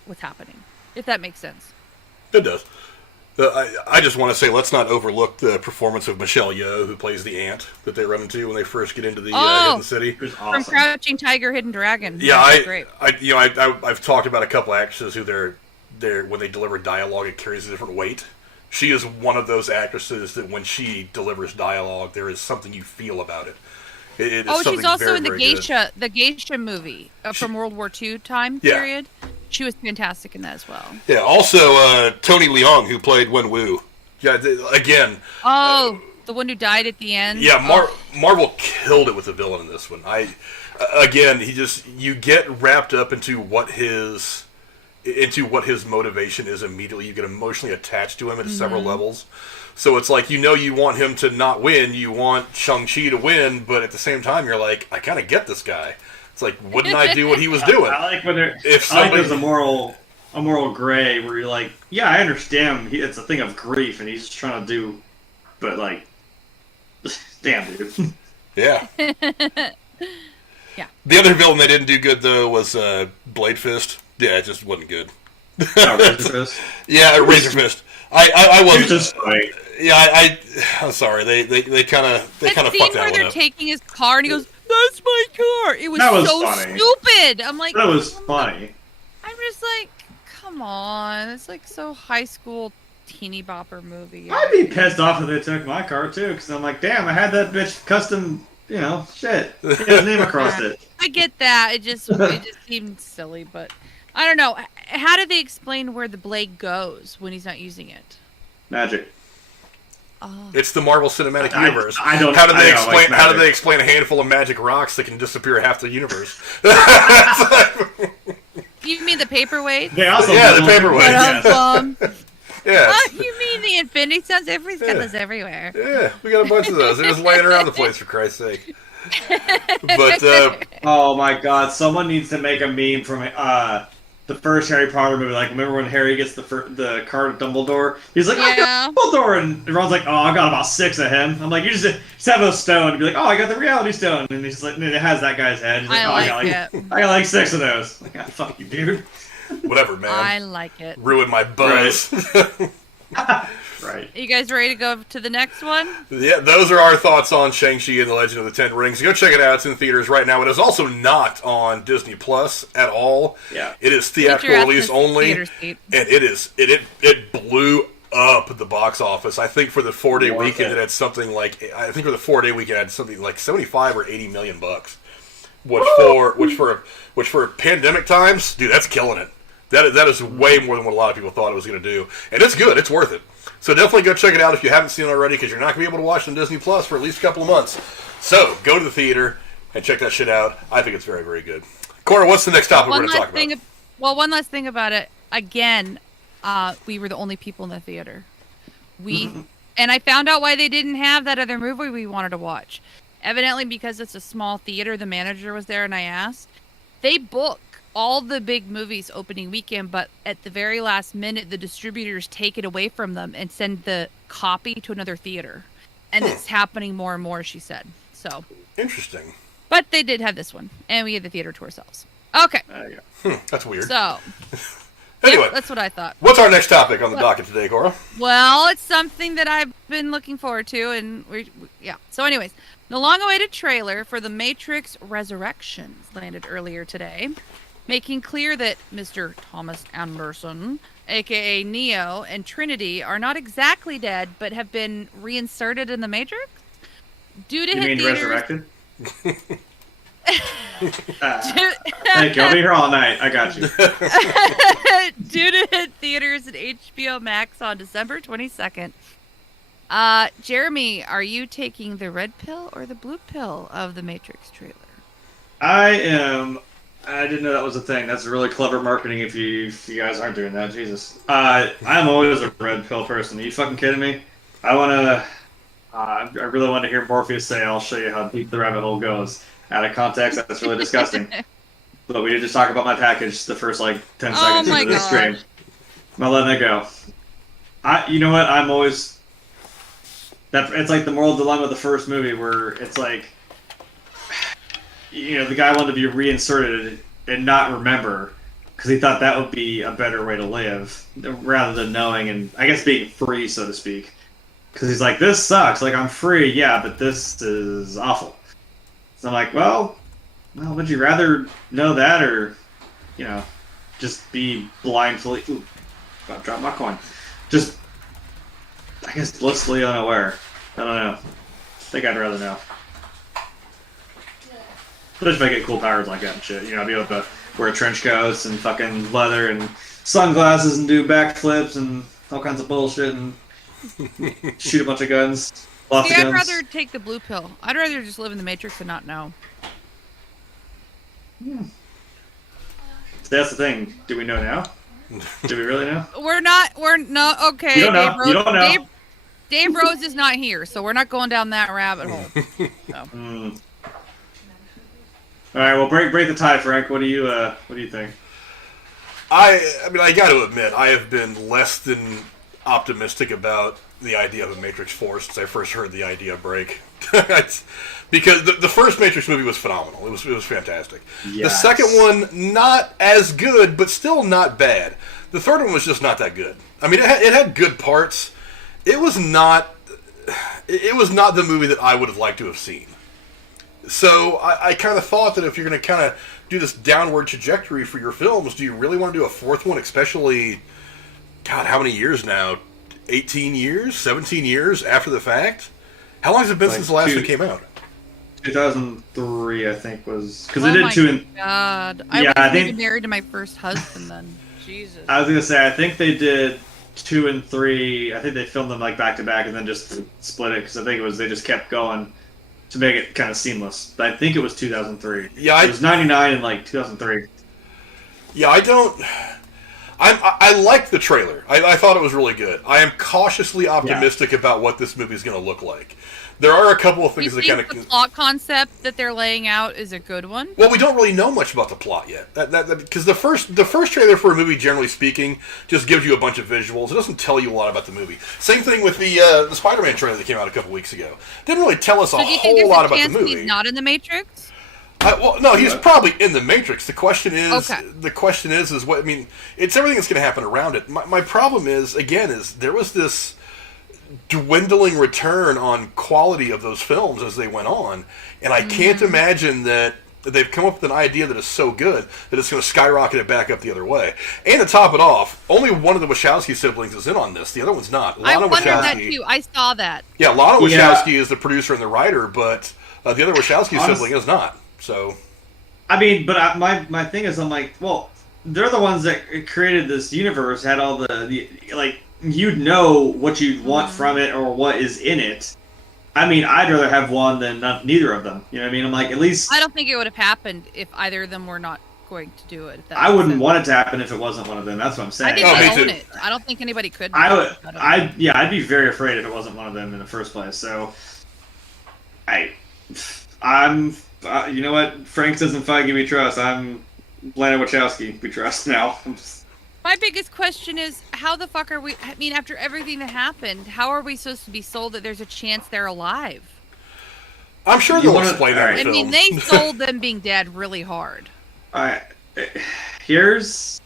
what's happening. If that makes sense. It does. I just want to say, let's not overlook the performance of Michelle Yeoh, who plays the ant that they run into when they first get into the Hidden City. It was From awesome. Crouching Tiger, Hidden Dragon. Yeah, Great. I've talked about a couple actresses who they're when they deliver dialogue, it carries a different weight. She is one of those actresses that when she delivers dialogue, there is something you feel about it. It is She's also very, in the very good. the Geisha movie from World War II time Yeah. period. She was fantastic in that as well. Yeah, also Tony Leung, who played Wen Wu. Yeah, again. The one who died at the end. Yeah, Marvel killed it with the villain in this one. You get wrapped up into what his motivation is immediately. You get emotionally attached to him at several levels. So it's like, you want him to not win, you want Shang-Chi to win, but at the same time you're like, I kind of get this guy. It's like, wouldn't I do what he was doing? I like when there's a moral gray where you're like, yeah, I understand it's a thing of grief and he's just trying to do, but like, damn, dude. Yeah. Yeah. The other villain they didn't do good though was Blade Fist. Yeah, it just wasn't good. Razor Fist. Yeah, Razor Fist. I wasn't. Just like, yeah, I'm sorry. They kind of fucked that scene where one they're up. taking his car and he goes, "That's my car." It was, That was so funny. stupid. I'm like, that was funny. I'm just like, come on. It's like so high school teeny bopper movie. I'd be pissed off if they took my car too, because I'm like, damn, I had that bitch custom, shit. He had his name across it. I get that. It just seemed silly, but I don't know. How do they explain where the blade goes when he's not using it? Magic. Oh. It's the Marvel Cinematic Universe. I don't. How do they I don't explain? like How do magic. they explain a handful of magic rocks that can disappear half the universe? You mean the paperweight? They also Yeah, the paperweight. Yes. Yeah, Oh, you mean the Infinity Stones? Everybody's got those everywhere. yeah, we got a bunch of those. They're just laying around the place, for Christ's sake. But Oh my god, someone needs to make a meme from the first Harry Potter movie. Like, remember when Harry gets the card of Dumbledore? He's like, I Yeah. got Dumbledore! And everyone's like, oh, I got about 6 of him. I'm like, you just have a stone and be like, oh, I got the reality stone. And he's like, and it has that guy's head. He's like, I got like 6 of those. Like, ah, fuck you, dude. whatever, man. I like it. Ruin my buzz. Right. You guys ready to go to the next one? Yeah, those are our thoughts on Shang-Chi and the Legend of the Ten Rings. Go check it out. It's in theaters right now. It is also not on Disney Plus at all. Yeah. It is theatrical release only, and it blew up the box office. I think for the 4-day weekend, it had something like 75 or 80 million bucks. Which for pandemic times, dude, that's killing it. That is way more than what a lot of people thought it was going to do, and it's good. It's worth it. So definitely go check it out if you haven't seen it already, because you're not going to be able to watch it on Disney Plus for at least a couple of months. So go to the theater and check that shit out. I think it's very, very good. Cora, what's the next topic we're going to talk about? One last thing about it. Again, we were the only people in the theater. And I found out why they didn't have that other movie we wanted to watch. Evidently, because it's a small theater, the manager was there, and I asked. They book all the big movies opening weekend, but at the very last minute, the distributors take it away from them and send the copy to another theater. And it's happening more and more, she said. So Interesting. But they did have this one, and we had the theater to ourselves. Okay. That's weird. So, anyway, yeah, that's what I thought. What's our next topic on the docket today, Cora? Well, it's something that I've been looking forward to, and yeah. So anyways, the long-awaited trailer for The Matrix Resurrections landed earlier today, making clear that Mr. Thomas Anderson, a.k.a. Neo, and Trinity are not exactly dead, but have been reinserted in the Matrix? Due to You hit mean theaters... resurrected? Thank you. I'll be here all night. I got you. Due to hit theaters at HBO Max on December 22nd. Jeremy, are you taking the red pill or the blue pill of the Matrix trailer? I am. I didn't know that was a thing. That's really clever marketing if you guys aren't doing that. Jesus. I'm always a red pill person. Are you fucking kidding me? I really want to hear Morpheus say, I'll show you how deep the rabbit hole goes. Out of context, that's really disgusting. But we did just talk about my package the first, like, 10 Oh seconds my into this gosh. stream. I'm not letting it go. You know what? I'm always... It's like the moral dilemma of the first movie where it's like... You know, the guy wanted to be reinserted and not remember because he thought that would be a better way to live rather than knowing and, I guess, being free, so to speak. Because he's like, this sucks. Like, I'm free, yeah, but this is awful. So I'm like, well, would you rather know that or, you know, just be blindly... Ooh, I dropped my coin. Just, I guess, blissfully unaware. I don't know. I think I'd rather know. But if I get cool powers like that and shit, you know, I'd be able to wear trench coats and fucking leather and sunglasses and do backflips and all kinds of bullshit and shoot a bunch of guns. Lots See, of I'd guns. rather take the blue pill. I'd rather just live in the Matrix and not know. That's the thing. Do we know now? Do we really know? We're not, okay. You don't know. Dave Rose, You don't know. Dave Rose is not here, so we're not going down that rabbit hole. So. All right, well, break the tie, Frank. What do you think? I mean, I got to admit, I have been less than optimistic about the idea of a Matrix 4 since I first heard the idea break. Because the first Matrix movie was phenomenal. It was fantastic. Yes. The second one, not as good, but still not bad. The third one was just not that good. I mean, it had good parts. It was not the movie that I would have liked to have seen. So I kind of thought that if you're going to kind of do this downward trajectory for your films, do you really want to do a fourth one, especially, God, how many years now? 18 years? 17 years after the fact? How long has it been since the last one came out? 2003, I think, was... Because Oh they my did two and... God. Yeah, I I wasn't think- even married to my first husband then. Jesus. I was going to say, I think they did 2 and 3. I think they filmed them, like, back-to-back and then just split it, because I think it was they just kept going to make it kind of seamless. But I think it was 2003. Yeah, it was 99 and, like, 2003. Yeah, I liked the trailer. I thought it was really good. I am cautiously optimistic about what this movie is going to look like. There are a couple of You things that think kind the plot concept that they're laying out is a good one? Well, we don't really know much about the plot yet. Because the first trailer for a movie, generally speaking, just gives you a bunch of visuals. It doesn't tell you a lot about the movie. Same thing with the Spider-Man trailer that came out a couple weeks ago. Didn't really tell us a So do you think whole there's lot a about the chance movie. he's not in the Matrix? Well, no, he's probably in the Matrix. The question is, Okay. is what I mean. It's everything that's going to happen around it. My problem is there was this dwindling return on quality of those films as they went on, and I can't imagine that they've come up with an idea that is so good that it's going to skyrocket it back up the other way. And to top it off, only one of the Wachowski siblings is in on this. The other one's not. I Lana wondered that Wachowski. too. I saw that. Yeah, Lana Yeah. Wachowski is the producer and the writer, but the other Wachowski sibling is not. So, I mean, but my thing is, I'm like, well, they're the ones that created this universe, had all the like, you'd know what you'd want from it or what is in it. I mean, I'd rather have one than neither of them. You know what I mean? I'm like, at least... I don't think it would have happened if either of them were not going to do it. if that I makes wouldn't sense. want it to happen if it wasn't one of them. That's what I'm I saying. think me they own too. it. I don't think anybody could. I'd be very afraid if it wasn't one of them in the first place. So, I'm, you know what? Frank says in Feige we trust. I'm Lana Wachowski we trust now. My biggest question is, how the fuck are we... I mean, after everything that happened, how are we supposed to be sold that there's a chance they're alive? I'm sure You they'll wanna- explain that alright. in I the film. mean, they sold them being dead really hard. Here's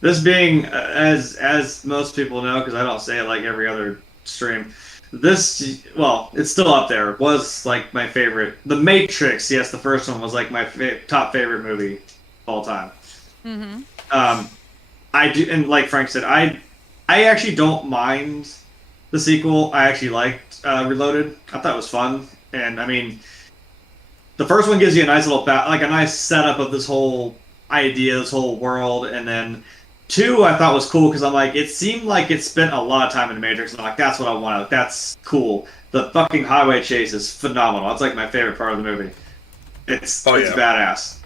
this being as most people know, because I don't say it like every other stream. This, well, it's still up there. Was like my favorite. The Matrix, yes, the first one was like my top favorite movie of all time. Mm-hmm. I do, and like Frank said, I actually don't mind the sequel. I actually liked Reloaded. I thought it was fun, and I mean, the first one gives you a nice little like a nice setup of this whole idea, this whole world, and then 2 I thought was cool because I'm like, it seemed like it spent a lot of time in the Matrix, and I'm like, that's what I want. Like, that's cool. The fucking highway chase is phenomenal. That's like my favorite part of the movie. It's badass.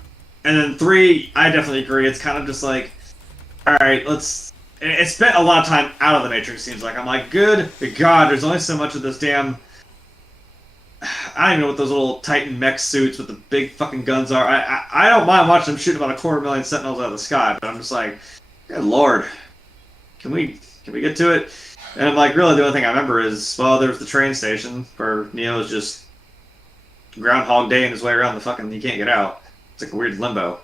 And then 3, I definitely agree. It's kind of just like, all right, it spent a lot of time out of the Matrix, seems like. I'm like, good God, there's only so much of this damn... I don't even know what those little Titan mech suits with the big fucking guns are. I don't mind watching them shoot about 250,000 Sentinels out of the sky, but I'm just like, good lord, can we get to it? And I'm like, really, the only thing I remember is, well, there's the train station where Neo's just Groundhog Day in his way around the fucking, he can't get out. It's like a weird limbo.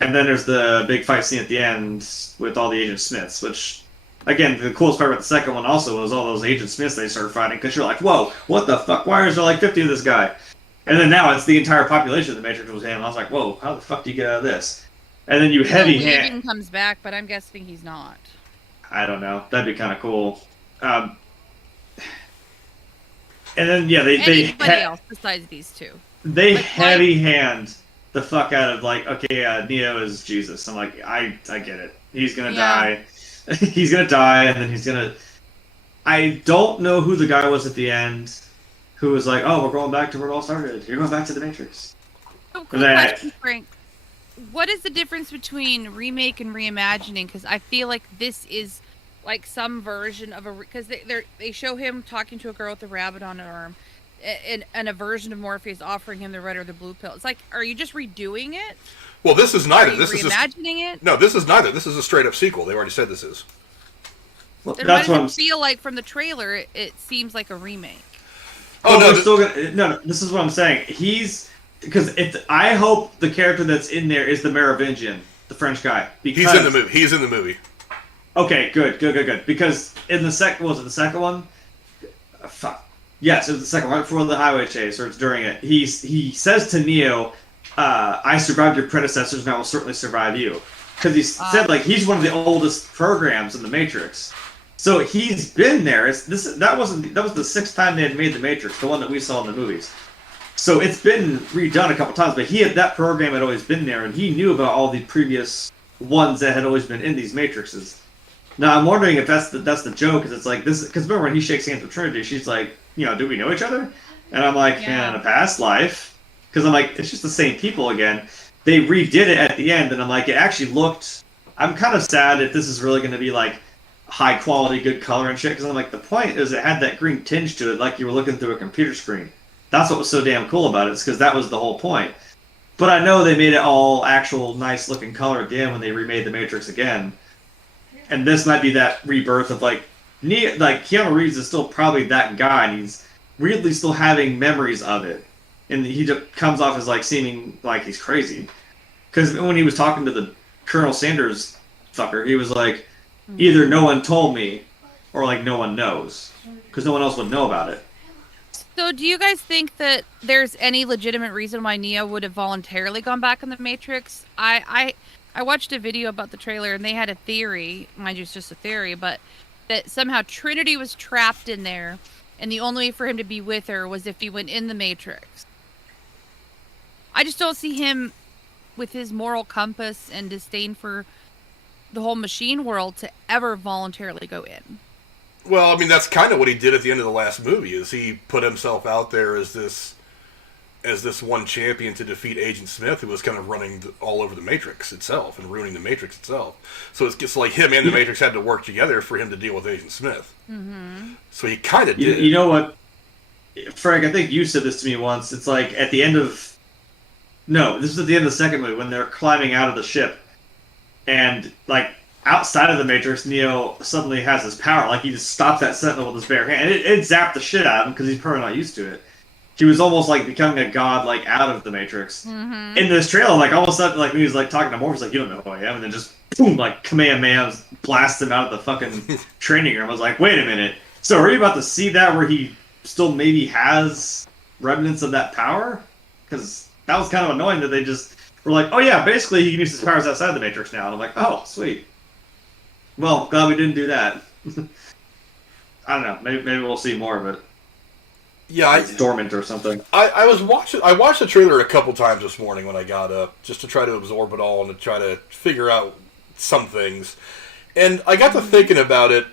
And then there's the big fight scene at the end with all the Agent Smiths, which, again, the coolest part about the second one also was all those Agent Smiths they started fighting, because you're like, whoa, what the fuck? Why is there like 50 of this guy? And then now it's the entire population of the Matrix was handling. I was like, whoa, how the fuck do you get out of this? And then you heavy hand. Legion comes back, but I'm guessing he's not. I don't know. That'd be kind of cool. And then yeah, Anybody else besides these two? They like, heavy hand the fuck out of like, okay, Neo is Jesus. I'm like, I get it. He's gonna die. He's gonna die, and then he's gonna. I don't know who the guy was at the end, who was like, "Oh, we're going back to where it all started. You're going back to the Matrix." Oh, cool question, Frank. What is the difference between remake and reimagining? Because I feel like this is like some version of a because they show him talking to a girl with a rabbit on her arm, and a version of Morpheus offering him the red or the blue pill. It's like, are you just redoing it? Well, this is neither. This is reimagining it. No, this is neither. This is a straight up sequel. They already said this is. Well, that's what I feel like from the trailer. It seems like a remake. Oh no, still gonna, no. This is what I'm saying. Because I hope the character that's in there is the Merovingian, the French guy. Because, he's in the movie. He's in the movie. Okay, good. Because in the second, was it the second one? Fuck. Yes, it was the second one, right before the highway chase, or it's during it. He says to Neo, "I survived your predecessors, and I will certainly survive you." Because he said like he's one of the oldest programs in the Matrix, so he's been there. That was the sixth time they had made the Matrix, the one that we saw in the movies. So it's been redone a couple times, but that program had always been there, and he knew about all the previous ones that had always been in these Matrixes. Now I'm wondering if that's the joke, because it's like this. Because remember when he shakes hands with Trinity, she's like, do we know each other? And I'm like, in a past life, because I'm like, it's just the same people again. They redid it at the end, and I'm like, it actually looked. I'm kind of sad if this is really going to be like high quality, good color and shit. Because I'm like, the point is it had that green tinge to it, like you were looking through a computer screen. That's what was so damn cool about it, is because that was the whole point. But I know they made it all actual nice looking color at the end when they remade the Matrix again. And this might be that rebirth of like Keanu Reeves is still probably that guy, and he's weirdly still having memories of it. And he just comes off as like seeming like he's crazy. Because when he was talking to the Colonel Sanders fucker, he was like, either no one told me, or like no one knows. Because no one else would know about it. So do you guys think that there's any legitimate reason why Neo would have voluntarily gone back in the Matrix? I watched a video about the trailer, and they had a theory, mind you, it's just a theory, but that somehow Trinity was trapped in there, and the only way for him to be with her was if he went in the Matrix. I just don't see him, with his moral compass and disdain for the whole machine world, to ever voluntarily go in. Well, I mean, that's kind of what he did at the end of the last movie, is he put himself out there as this one champion to defeat Agent Smith, who was kind of running all over the Matrix itself and ruining the Matrix itself. So it's like him and the Matrix had to work together for him to deal with Agent Smith. Mm-hmm. So he kind of did. You know what, Frank, I think you said this to me once. It's like at the end of... No, this is at the end of the second movie, when they're climbing out of the ship. And, like, outside of the Matrix, Neo suddenly has his power. Like, he just stopped that Sentinel with his bare hand. And it zapped the shit out of him, because he's probably not used to it. He was almost like becoming a god, like out of the Matrix. Mm-hmm. In this trailer, like all of a sudden, like when he was like talking to Morpheus, like, you don't know who I am, and then just boom, like Kamehameha blasts him out of the fucking training room. I was like, wait a minute. So are you about to see that where he still maybe has remnants of that power? Because that was kind of annoying that they just were like, oh yeah, basically he can use his powers outside the Matrix now. And I'm like, oh sweet. Well, glad we didn't do that. I don't know. Maybe we'll see more of it. Yeah, it's dormant or something. I watched the trailer a couple times this morning when I got up, just to try to absorb it all and to try to figure out some things. And I got to thinking about it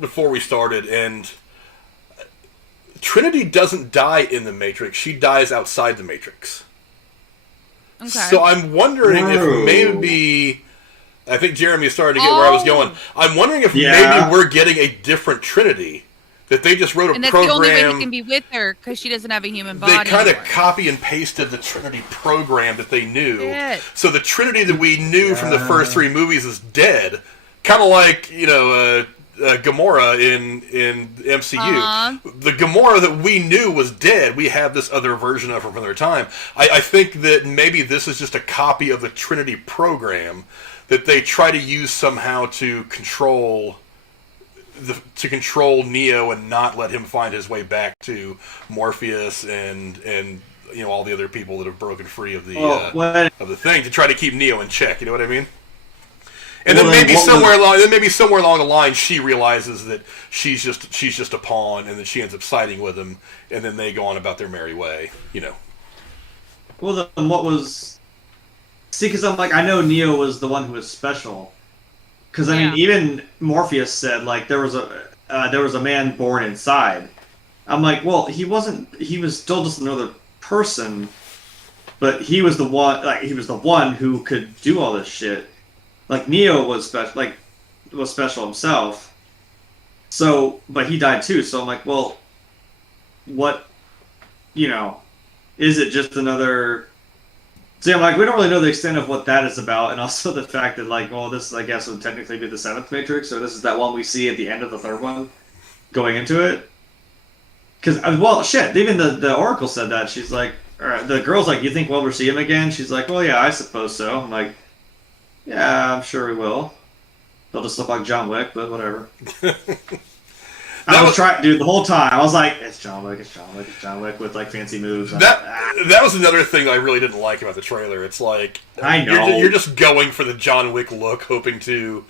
before we started, and Trinity doesn't die in the Matrix. She dies outside the Matrix. Okay. So I'm wondering if maybe... I think Jeremy is starting to get where I was going. I'm wondering if maybe we're getting a different Trinity That they just wrote a and that's program. the only way he can be with her because she doesn't have a human body. They kind of anymore. copy and pasted the Trinity program that they knew. Shit. So the Trinity that we knew from the first 3 movies is dead. Kind of like, Gamora in MCU. Uh-huh. The Gamora that we knew was dead, we have this other version of her from their time. I think that maybe this is just a copy of the Trinity program that they try to use somehow to control Neo and not let him find his way back to Morpheus and all the other people that have broken free of the of the thing, to try to keep Neo in check. You know what I mean? And then maybe somewhere along the line, she realizes that she's just a pawn, and then she ends up siding with him, and then they go on about their merry way. Well, then what was? See, because I'm like, I know Neo was the one who was special. Because I mean, even Morpheus said like there was a man born inside. I'm like, well, he wasn't. He was still just another person, but he was the one. Like he was the one who could do all this shit. Like Neo was special. Was special himself. So, but he died too. So I'm like, well, what? Is it just another? See, I'm like, we don't really know the extent of what that is about, and also the fact that, like, well, this, I guess, would technically be the 7th Matrix, or this is that one we see at the end of the 3rd one, going into it. Because, well, shit, even the Oracle said that. She's like, or the girl's like, you think we'll ever see him again? She's like, well, yeah, I suppose so. I'm like, yeah, I'm sure we will. They'll just look like John Wick, but whatever. I was trying, dude, the whole time. I was like, it's John Wick, it's John Wick, it's John Wick with like fancy moves. That was another thing I really didn't like about the trailer. It's like I know you're just going for the John Wick look, hoping to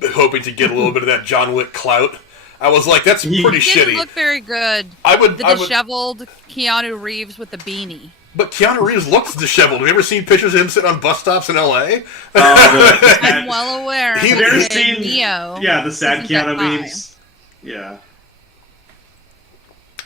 get a little bit of that John Wick clout. I was like, that's pretty shitty. It didn't look very good. The disheveled Keanu Reeves with the beanie. But Keanu Reeves looks disheveled. Have you ever seen pictures of him sitting on bus stops in L.A.? I'm well aware. Have you ever seen Neo? Yeah, the sad Keanu memes. Yeah.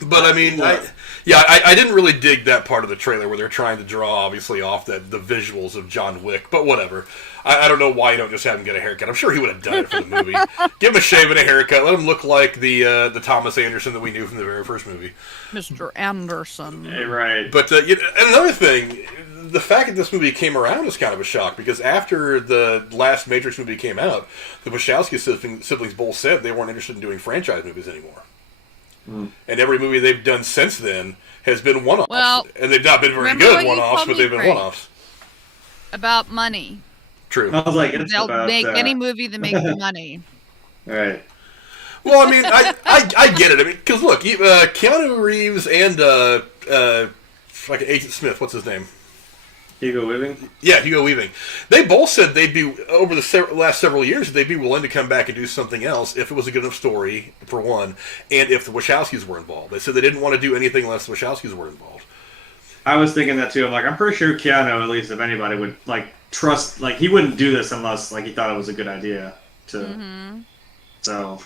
But I mean, I didn't really dig that part of the trailer where they're trying to draw, obviously, off the visuals of John Wick. But whatever. I don't know why you don't just have him get a haircut. I'm sure he would have done it for the movie. Give him a shave and a haircut. Let him look like the Thomas Anderson that we knew from the very first movie. Mr. Anderson. Hey, right. But and another thing, the fact that this movie came around is kind of a shock, because after the last Matrix movie came out, the Wachowski siblings both said they weren't interested in doing franchise movies anymore. And every movie they've done since then has been one-offs. Well, and they've not been very good one-offs, but they've been one-offs. About money. True. I was like, they'll make any movie that makes money. Right. Well, I mean, I get it. I mean, because look, Keanu Reeves and like Agent Smith, what's his name? Hugo Weaving? Yeah, Hugo Weaving. They both said they'd be, over the last several years, they'd be willing to come back and do something else if it was a good enough story, for one, and if the Wachowskis were involved. They said they didn't want to do anything unless the Wachowskis were involved. I was thinking that too. I'm like, I'm pretty sure Keanu, at least if anybody, would like trust, like he wouldn't do this unless like he thought it was a good idea to. Mm-hmm. So,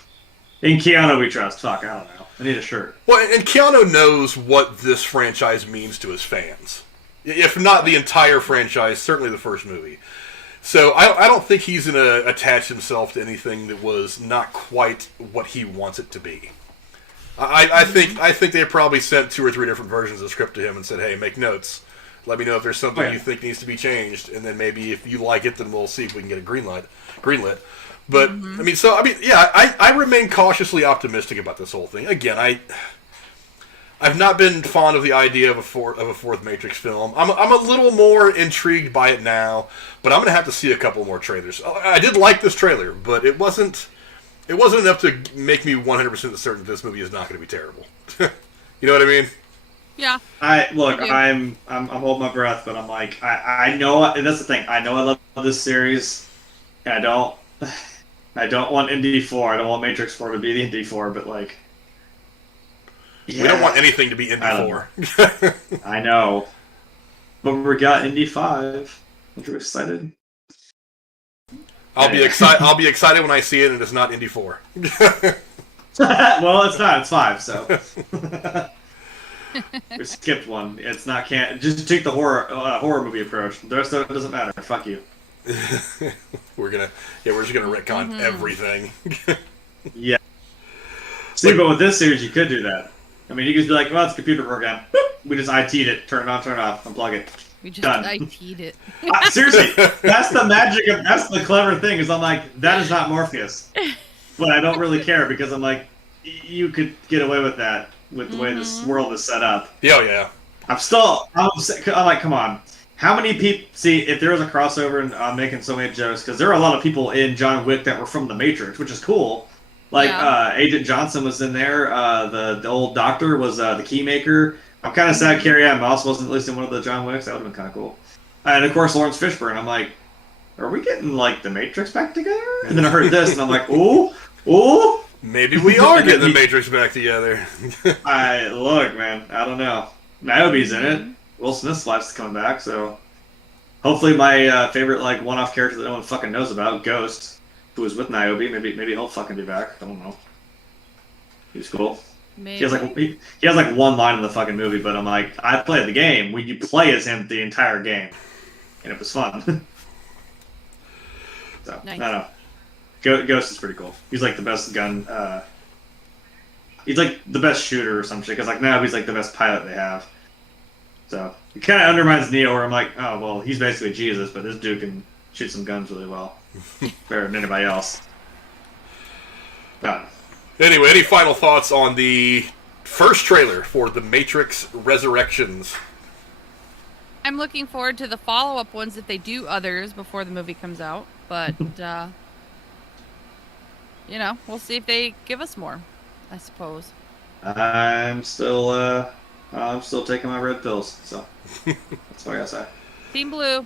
in Keanu we trust. Fuck, I don't know. I need a shirt. Well, and Keanu knows what this franchise means to his fans. If not the entire franchise, certainly the first movie. So I don't think he's going to attach himself to anything that was not quite what he wants it to be. I think they probably sent 2 or 3 different versions of the script to him and said, hey, make notes. Let me know if there's something you think needs to be changed, and then maybe if you like it, then we'll see if we can get it greenlit. But, I remain cautiously optimistic about this whole thing. Again, I've not been fond of the idea of a fourth Matrix film. I'm a little more intrigued by it now, but I'm going to have to see a couple more trailers. I did like this trailer, but it wasn't enough to make me 100% certain that this movie is not going to be terrible. You know what I mean? Yeah. I'm holding my breath, but I'm like, I know, and that's the thing. I know I love this series, and I don't want Indy 4. I don't want Matrix 4 to be the Indy 4, but like. Yeah. We don't want anything to be Indy 4. I know. But we got Indy 5. Aren't you excited? I'll be excited when I see it and it's not Indy 4. Well, it's not. It's 5, so. We skipped one. It's not just take the horror movie approach. The rest of it doesn't matter. Fuck you. we're just gonna retcon everything. Yeah. See, but with this series, you could do that. I mean, you could be like, well, it's a computer program. We just IT'd it. Turn it on, turn it off. Unplug it. We just Done. IT'd it. Seriously, that's the magic of, that's the clever thing, is I'm like, that is not Morpheus. But I don't really care, because I'm like, you could get away with that with the way this world is set up. Yeah. I'm like, come on. How many people, see, if there was a crossover, and I'm making so many jokes, because there are a lot of people in John Wick that were from The Matrix, which is cool. Like, Agent Johnson was in there, the old doctor was the Keymaker. I'm kind of sad Carrie Ann Moss wasn't at least in one of the John Wicks. That would have been kind of cool. And of course, Lawrence Fishburne. I'm like, are we getting like the Matrix back together? And then I heard this, and I'm like, ooh. Maybe we are getting the Matrix back together. Look, man, I don't know. Niobe's in it. Will Smith's life's coming back, so hopefully my favorite like one-off character that no one fucking knows about, Ghost, who was with Niobe, maybe he'll fucking be back. I don't know. He's cool. Maybe. He has like one line in the fucking movie, but I'm like, I played the game. You play as him the entire game, and it was fun. So Nice. I don't know. Ghost is pretty cool. He's like the best gun. He's like the best shooter or some shit. Because like now he's like the best pilot they have. So it kind of undermines Neo, where I'm like, oh well, he's basically Jesus, but this dude can shoot some guns really well, better than anybody else. Done. Anyway, any final thoughts on the first trailer for The Matrix Resurrections? I'm looking forward to the follow-up ones if they do others before the movie comes out. But, we'll see if they give us more, I suppose. I'm still taking my red pills, so that's what I gotta say. Team Blue.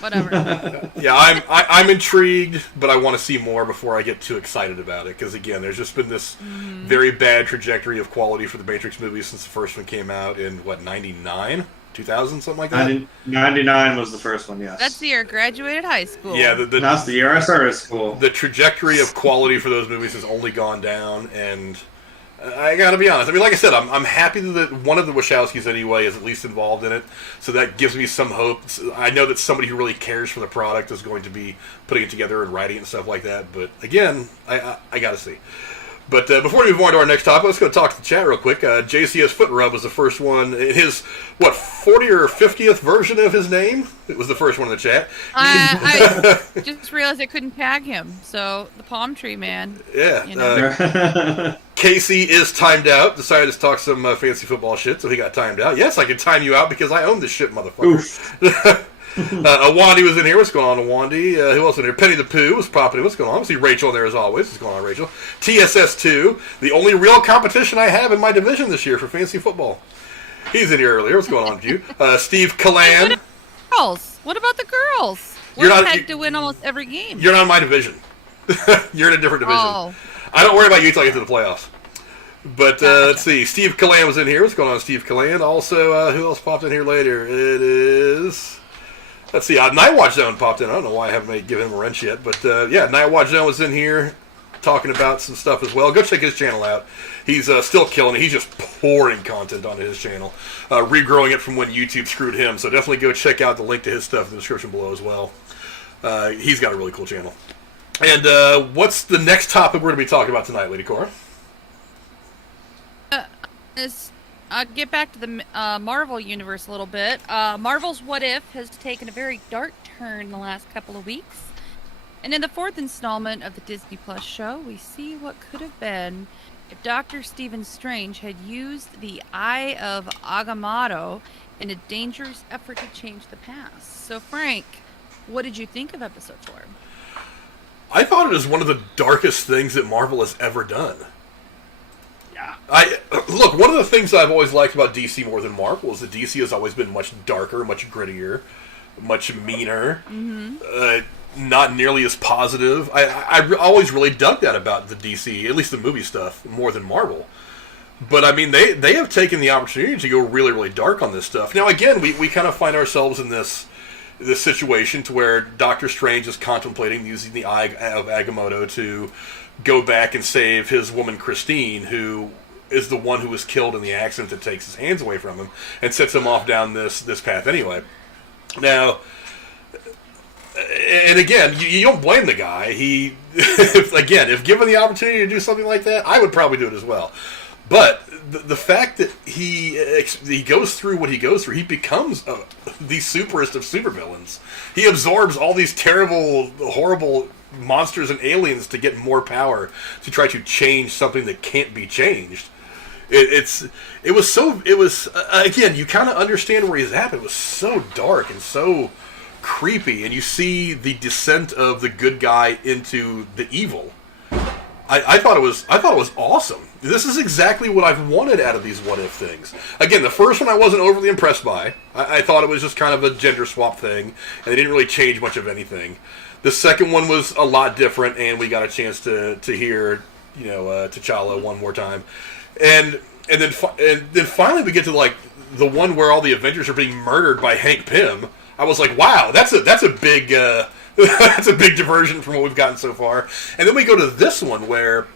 Whatever. Yeah, I'm intrigued, but I want to see more before I get too excited about it. Because again, there's just been this very bad trajectory of quality for the Matrix movies since the first one came out in what, 99, 2000, something like that. 99 was the first one. Yes. That's the year I graduated high school. Yeah, that's the year I started school. The trajectory of quality for those movies has only gone down, and I gotta be honest. I mean, like I said, I'm happy that one of the Wachowskis anyway is at least involved in it, so that gives me some hope. I know that somebody who really cares for the product is going to be putting it together and writing it and stuff like that. But again, I gotta see. But before we move on to our next topic, let's go talk to the chat real quick. JCS Foot Rub was the first one. His, 40 or 50th version of his name? It was the first one in the chat. I just realized I couldn't tag him. So, the palm tree man. Yeah. Casey is timed out. Decided to talk some fancy football shit, so he got timed out. Yes, I can time you out because I own this shit, motherfucker. Awandi was in here. What's going on, Awandi? Who else in here? Penny the Pooh was popping in. What's going on? I see Rachel in there as always. What's going on, Rachel? TSS2, the only real competition I have in my division this year for fantasy football. He's in here earlier. What's going on with you? Steve Kalan. Girls. What about the girls? We're pegged to win almost every game. You're not in my division. You're in a different division. Oh. I don't worry about you until I get to the playoffs. But let's see. Steve Kalan was in here. What's going on, Steve Kalan? Also, who else popped in here later? It is... Let's see, Night Watch Zone popped in. I don't know why I haven't given him a wrench yet. But, yeah, Night Watch Zone was in here talking about some stuff as well. Go check his channel out. He's still killing it. He's just pouring content onto his channel. Regrowing it from when YouTube screwed him. So definitely go check out the link to his stuff in the description below as well. He's got a really cool channel. And what's the next topic we're going to be talking about tonight, Lady Cora? Get back to the Marvel universe a little bit. Marvel's What If has taken a very dark turn in the last couple of weeks. And in the fourth installment of the Disney Plus show, we see what could have been if Dr. Stephen Strange had used the Eye of Agamotto in a dangerous effort to change the past. So, Frank, what did you think of episode 4? I thought it was one of the darkest things that Marvel has ever done. Yeah. Look, one of the things I've always liked about DC more than Marvel is that DC has always been much darker, much grittier, much meaner, not nearly as positive. I always really dug that about the DC, at least the movie stuff, more than Marvel. But, I mean, they have taken the opportunity to go really, really dark on this stuff. Now, again, we kind of find ourselves in this situation to where Doctor Strange is contemplating using the Eye of Agamotto to go back and save his woman Christine, who is the one who was killed in the accident that takes his hands away from him and sets him off down this path anyway. Now, And again, you don't blame the guy. If given the opportunity to do something like that, I would probably do it as well. But the fact that he goes through what he goes through, he becomes the superest of supervillains. He absorbs all these terrible, horrible monsters and aliens to get more power to try to change something that can't be changed. It was again, you kind of understand where he's at, but it was so dark and so creepy, and you see the descent of the good guy into the evil. I thought it was awesome. This is exactly what I've wanted out of these what if things. Again, the first one I wasn't overly impressed by. I thought it was just kind of a gender swap thing, and they didn't really change much of anything. The second one was a lot different, and we got a chance to hear T'Challa one more time, and then finally we get to like the one where all the Avengers are being murdered by Hank Pym. I was like, wow, that's a big that's a big diversion from what we've gotten so far. And then we go to this one where,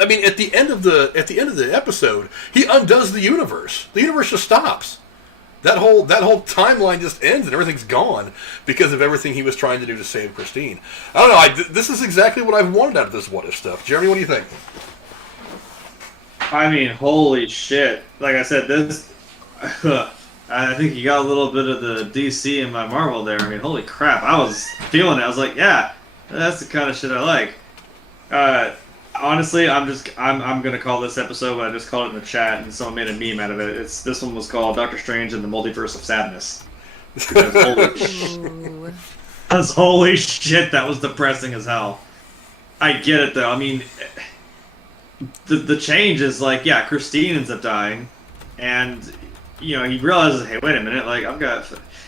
I mean, at the end of the episode, he undoes the universe. The universe just stops. That whole timeline just ends and everything's gone because of everything he was trying to do to save Christine. I don't know. This is exactly what I've wanted out of this what if stuff. Jeremy, what do you think? I mean, holy shit! Like I said, this. I think you got a little bit of the DC in my Marvel there. I mean, holy crap! I was feeling it. I was like, yeah, that's the kind of shit I like. Honestly, I'm gonna call this episode what I just called it in the chat, and someone made a meme out of it. This one was called Doctor Strange and the Multiverse of Sadness. Holy shit, that was depressing as hell. I get it though. I mean, the change is like, yeah, Christine ends up dying, and he realizes, hey, wait a minute, like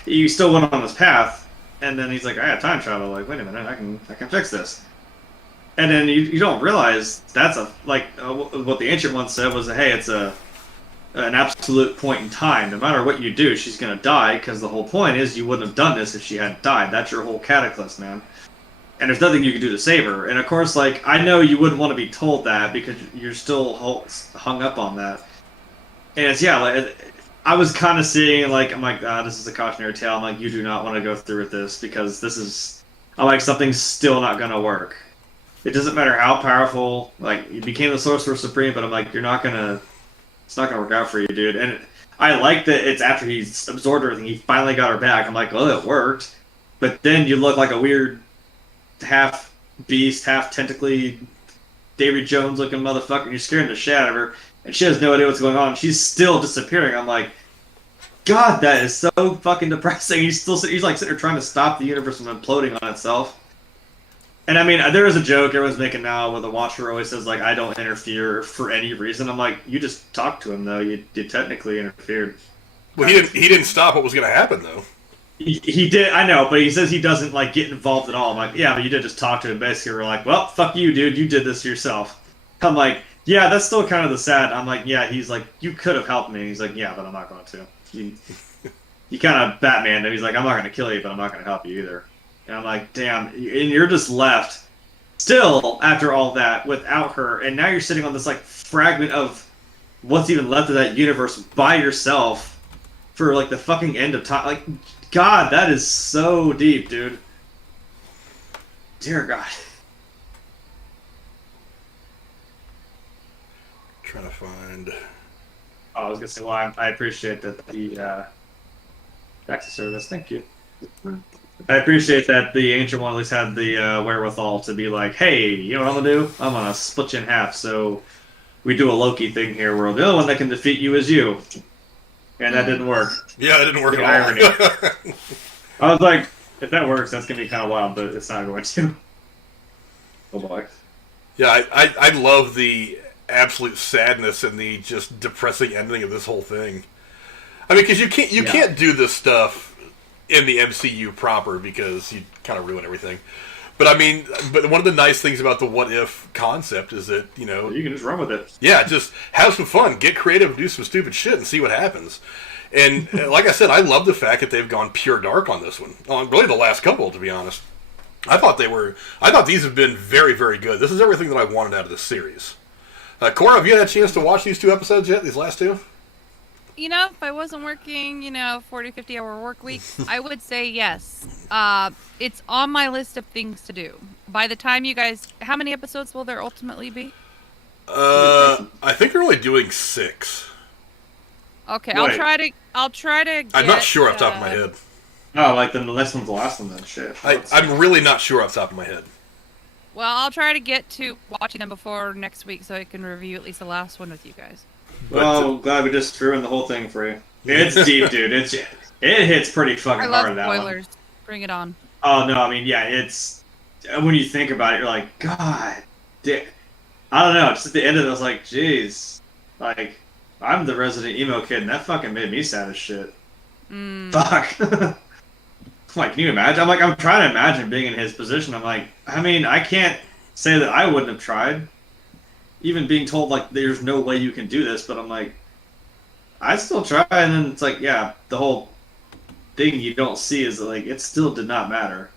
you still went on this path, and then he's like, I have time travel. Like, wait a minute, I can fix this. And then you don't realize that's what the Ancient One said was, hey, it's an absolute point in time. No matter what you do, she's gonna die, because the whole point is you wouldn't have done this if she hadn't died. That's your whole cataclysm, man. And there's nothing you can do to save her. And of course, like, I know you wouldn't want to be told that because you're still hung up on that. And it's, yeah, like, I was kind of seeing, like, I'm like, this is a cautionary tale. I'm like, you do not want to go through with this because I'm like, something's still not going to work. It doesn't matter how powerful, like, you became the Sorcerer Supreme, but I'm like, it's not going to work out for you, dude. And I like that it's after he's absorbed everything, he finally got her back. I'm like, well, it worked. But then you look like a weird half beast, half tentacly, David Jones looking motherfucker, and you're scaring the shit out of her, and she has no idea what's going on. She's still disappearing. I'm like, God, that is so fucking depressing. He's like sitting there trying to stop the universe from imploding on itself. And I mean, there is a joke everyone's making now where the Watcher always says, like, I don't interfere for any reason. I'm like, you just talked to him though. You technically interfered. Well, he didn't stop what was going to happen though. He did, I know, but he says he doesn't, like, get involved at all. I'm like, yeah, but you did just talk to him. Basically, we're like, well, fuck you, dude. You did this yourself. I'm like, yeah, that's still kind of the sad. I'm like, yeah, he's like, you could have helped me. He's like, yeah, but I'm not going to. You kind of Batman, and he's like, I'm not going to kill you, but I'm not going to help you either. And I'm like, damn, and you're just left, still, after all that, without her, and now you're sitting on this, like, fragment of what's even left of that universe by yourself for, like, the fucking end of time. Like, God, that is so deep, dude. Dear God. Trying to find. Oh, I was gonna say, well, I appreciate that the back to service. Thank you. I appreciate that the Ancient One at least had the wherewithal to be like, hey, you know what I'm gonna do? I'm gonna split you in half. So we do a Loki thing here, where the only one that can defeat you is you. And that didn't work. Yeah, it didn't work The at irony. I was like, if that works, that's gonna be kind of wild, but it's not going to. Oh boy. Yeah, I love the absolute sadness and the just depressing ending of this whole thing. I mean, because you can't do this stuff in the MCU proper because you kind of ruin everything. But I mean, one of the nice things about the what if concept is that, you can just run with it. Yeah, just have some fun, get creative, do some stupid shit, and see what happens. And like I said, I love the fact that they've gone pure dark on this one. On really the last couple, to be honest. I thought these have been very, very good. This is everything that I wanted out of this series. Cora, have you had a chance to watch these 2 episodes yet? These last 2? if I wasn't working, 40, 50-hour work weeks, I would say yes. It's on my list of things to do. By the time you guys, how many episodes will there ultimately be? I think they're only doing 6. Okay, Wait. I'll try to get, I'm not sure off the top of my head. Oh, like the next one's the last one then. Shit. I'm really not sure off the top of my head. Well, I'll try to get to watching them before next week so I can review at least the last one with you guys. Well, glad we just ruined the whole thing for you. It's deep, dude. It hits pretty fucking I love hard, that one. spoilers. Bring it on. Oh, no, I mean, yeah, it's... When you think about it, you're like, God damn. I don't know, just at the end of it, I was like, jeez. Like, I'm the resident emo kid, and that fucking made me sad as shit. Fuck. Like, can you imagine? I'm trying to imagine being in his position. I'm like, I mean, I can't say that I wouldn't have tried. Even being told, like, there's no way you can do this, but I'm like, I'd still try, and then it's like, yeah, the whole thing you don't see is, like, it still did not matter.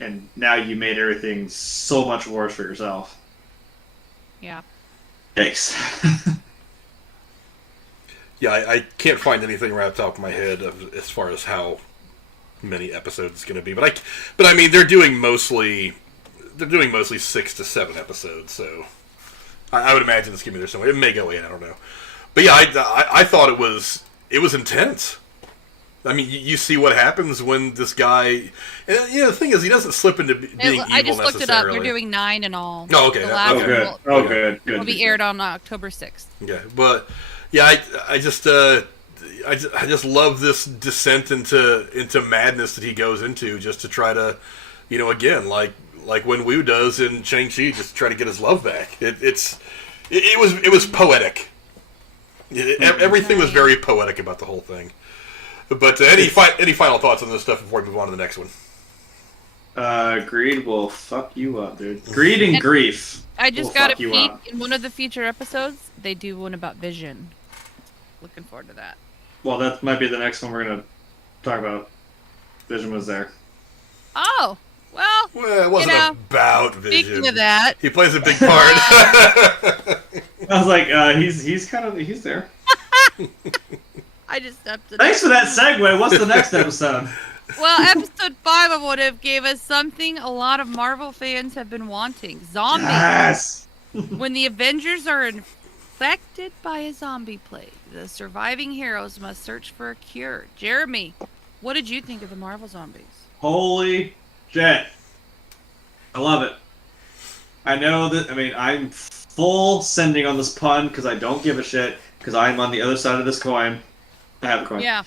And now you made everything so much worse for yourself. Yeah. Thanks. Yeah, I can't find anything right off the top of my head as far as how many episodes it's going to be, but I mean they're doing mostly 6 to 7 episodes, so I would imagine it's going to be there somewhere. It may go 8, I don't know, but yeah, I thought it was intense. I mean, you see what happens when this guy, and the thing is, he doesn't slip into being evil necessarily. I just looked it up. They're doing 9 in all. Oh, okay. The last Okay. Good. one Oh, good. Good. will be aired on October 6th. Okay, but yeah, I just love this descent into madness that he goes into just to try to, again, like when Wu does in Shang-Chi, just try to get his love back. It was poetic. Everything was very poetic about the whole thing. But any final thoughts on this stuff before we move on to the next one? Greed will fuck you up, dude. Greed and grief. I just will got a fuck you peek up. in one of the feature episodes. They do one about Vision. Looking forward to that. Well, that might be the next one we're gonna talk about. Vision was there. Oh, well, It wasn't about Vision. speaking of that, He plays a big part. I was like, he's there. I just stepped it. Thanks for that segue. What's the next episode? Well, episode 5 of What If gave us something a lot of Marvel fans have been wanting. Zombies. Yes. When the Avengers are infected by a zombie plague, the surviving heroes must search for a cure. Jeremy, what did you think of the Marvel zombies? Holy shit. I love it. I know that, I'm full sending on this pun because I don't give a shit because I'm on the other side of this coin. I have a coin. Yeah.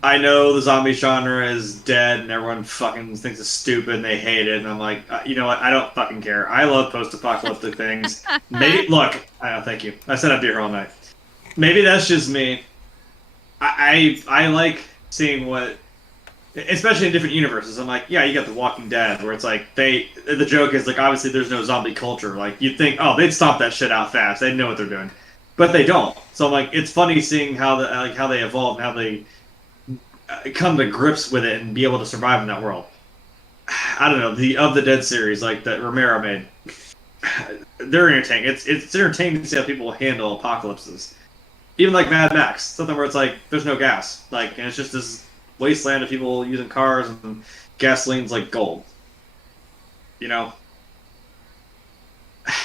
I know the zombie genre is dead and everyone fucking thinks it's stupid and they hate it. And I'm like, you know what? I don't fucking care. I love post-apocalyptic things. Maybe, look, thank you. I said I'd be here all night. Maybe that's just me. I like seeing what, especially in different universes. I'm like, yeah, you got The Walking Dead, where it's like the joke is like, obviously there's no zombie culture. Like you'd think, oh, they'd stomp that shit out fast. They'd know what they're doing, but they don't. So I'm like, it's funny seeing how they evolve and how they come to grips with it and be able to survive in that world. I don't know, the Of the Dead series like that Romero made. They're entertaining. It's entertaining to see how people handle apocalypses. Even like Mad Max, something where it's like there's no gas, like, and it's just this wasteland of people using cars and gasoline's like gold.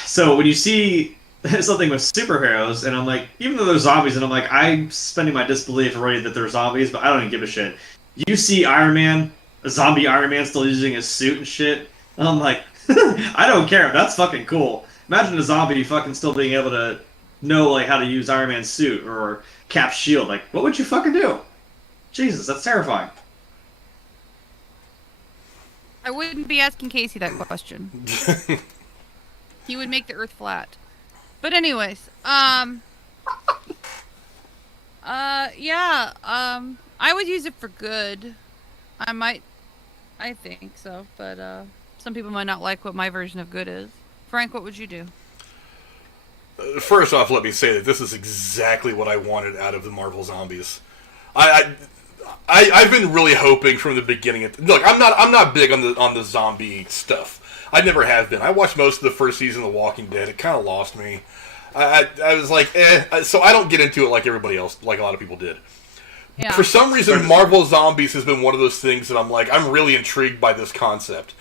So when you see something with superheroes, and I'm like, even though they're zombies, and I'm like, I'm spending my disbelief already that they're zombies, but I don't even give a shit. You see Iron Man, a zombie Iron Man still using his suit and shit, and I'm like, I don't care. That's fucking cool. Imagine a zombie fucking still being able to know like how to use Iron Man's suit or Cap's shield. Like, what would you fucking do? Jesus, that's terrifying. I wouldn't be asking Casey that question. He would make the Earth flat. But anyways, I would use it for good. I think so, but some people might not like what my version of good is. Frank, what would you do? First off, let me say that this is exactly what I wanted out of the Marvel Zombies. I've been really hoping from the beginning. Look, I'm not big on the zombie stuff. I never have been. I watched most of the first season of The Walking Dead. It kind of lost me. I was like, so I don't get into it like everybody else, like a lot of people did. Yeah. For some reason, Marvel Zombies has been one of those things that I'm like, I'm really intrigued by this concept.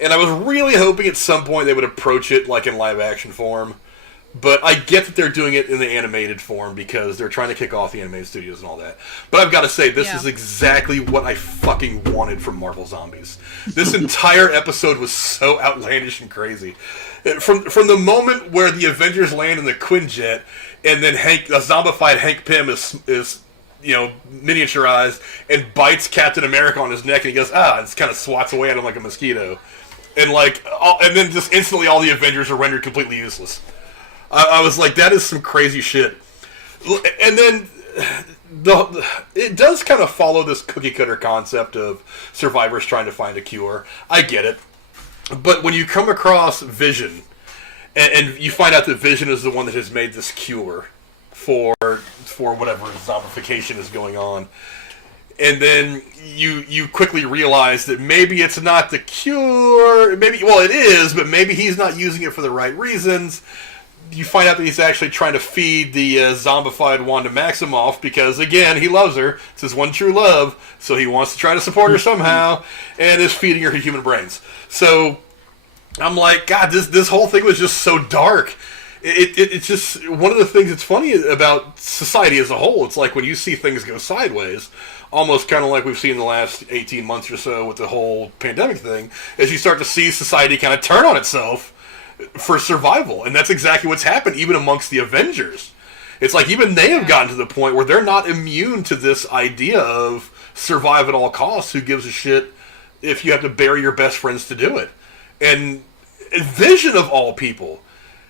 And I was really hoping at some point they would approach it like in live action form. But I get that they're doing it in the animated form because they're trying to kick off the animated studios and all that. But I've got to say, this is exactly what I fucking wanted from Marvel Zombies. This entire episode was so outlandish and crazy. From the moment where the Avengers land in the Quinjet, and then a zombified Hank Pym is miniaturized and bites Captain America on his neck, and he goes, and just kind of swats away at him like a mosquito. And and then just instantly all the Avengers are rendered completely useless. I was like, that is some crazy shit. And then it does kind of follow this cookie-cutter concept of survivors trying to find a cure. I get it. But when you come across Vision, and you find out that Vision is the one that has made this cure for whatever zombification is going on, and then you quickly realize that maybe it's not the cure, it is, but maybe he's not using it for the right reasons. You find out that he's actually trying to feed the zombified Wanda Maximoff because, again, he loves her. It's his one true love, so he wants to try to support her somehow, and is feeding her human brains. So I'm like, God, this whole thing was just so dark. It's just one of the things that's funny about society as a whole. It's like when you see things go sideways, almost kind of like we've seen in the last 18 months or so with the whole pandemic thing, is you start to see society kind of turn on itself for survival. And that's exactly what's happened even amongst the Avengers. It's like even they have gotten to the point where they're not immune to this idea of survive at all costs. Who gives a shit if you have to bury your best friends to do it? And Vision, of all people,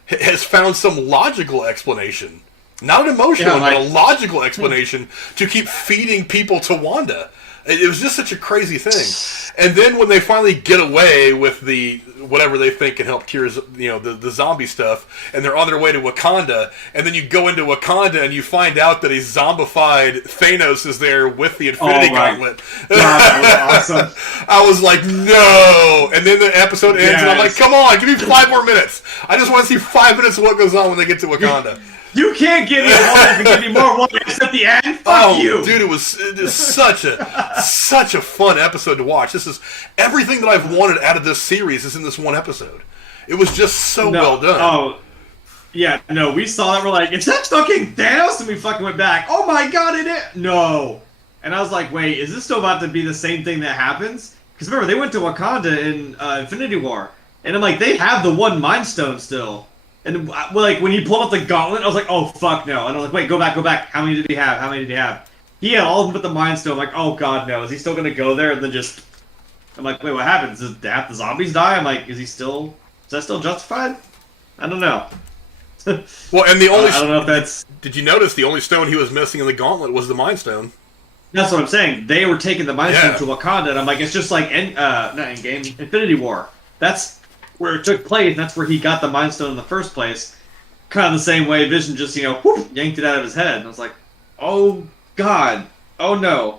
has found some logical explanation. Not an emotional one, but a logical explanation to keep feeding people to Wanda. It was just such a crazy thing. And then when they finally get away with the whatever they think can help cure the zombie stuff, and they're on their way to Wakanda, and then you go into Wakanda and you find out that a zombified Thanos is there with the Infinity Gauntlet. God, that was awesome. I was like, no! And then the episode ends, and I'm like, come on, give me 5 more minutes. I just want to see 5 minutes of what goes on when they get to Wakanda. You can't give me more and give me more what-ifs at the end. Fuck you, dude! It was such a fun episode to watch. This is everything that I've wanted out of this series is in this one episode. It was just so well done. Oh, yeah. No, we saw that. We're like, is that fucking Thanos? And we fucking went back. Oh my god, it is. No. And I was like, wait, is this still about to be the same thing that happens? Because remember, they went to Wakanda in Infinity War, and I'm like, they have the one Mind Stone still. And like when he pulled up the gauntlet, I was like, "Oh fuck no!" And I was like, "Wait, go back, go back. How many did he have? How many did he have?" He had all of them but the Mind Stone. I'm like, "Oh god, no! Is he still gonna go there?" And then just, I'm like, "Wait, what happens? Does half the zombies die?" I'm like, Is that still justified? I don't know. Well, and the only I don't know if that's. Did you notice the only stone he was missing in the gauntlet was the Mind Stone? That's what I'm saying. They were taking the Mind Stone to Wakanda, and I'm like, it's just like not Endgame, Infinity War. That's where it took place, and that's where he got the Mind Stone in the first place. Kind of the same way Vision just, whoop, yanked it out of his head. And I was like, oh, God. Oh, no.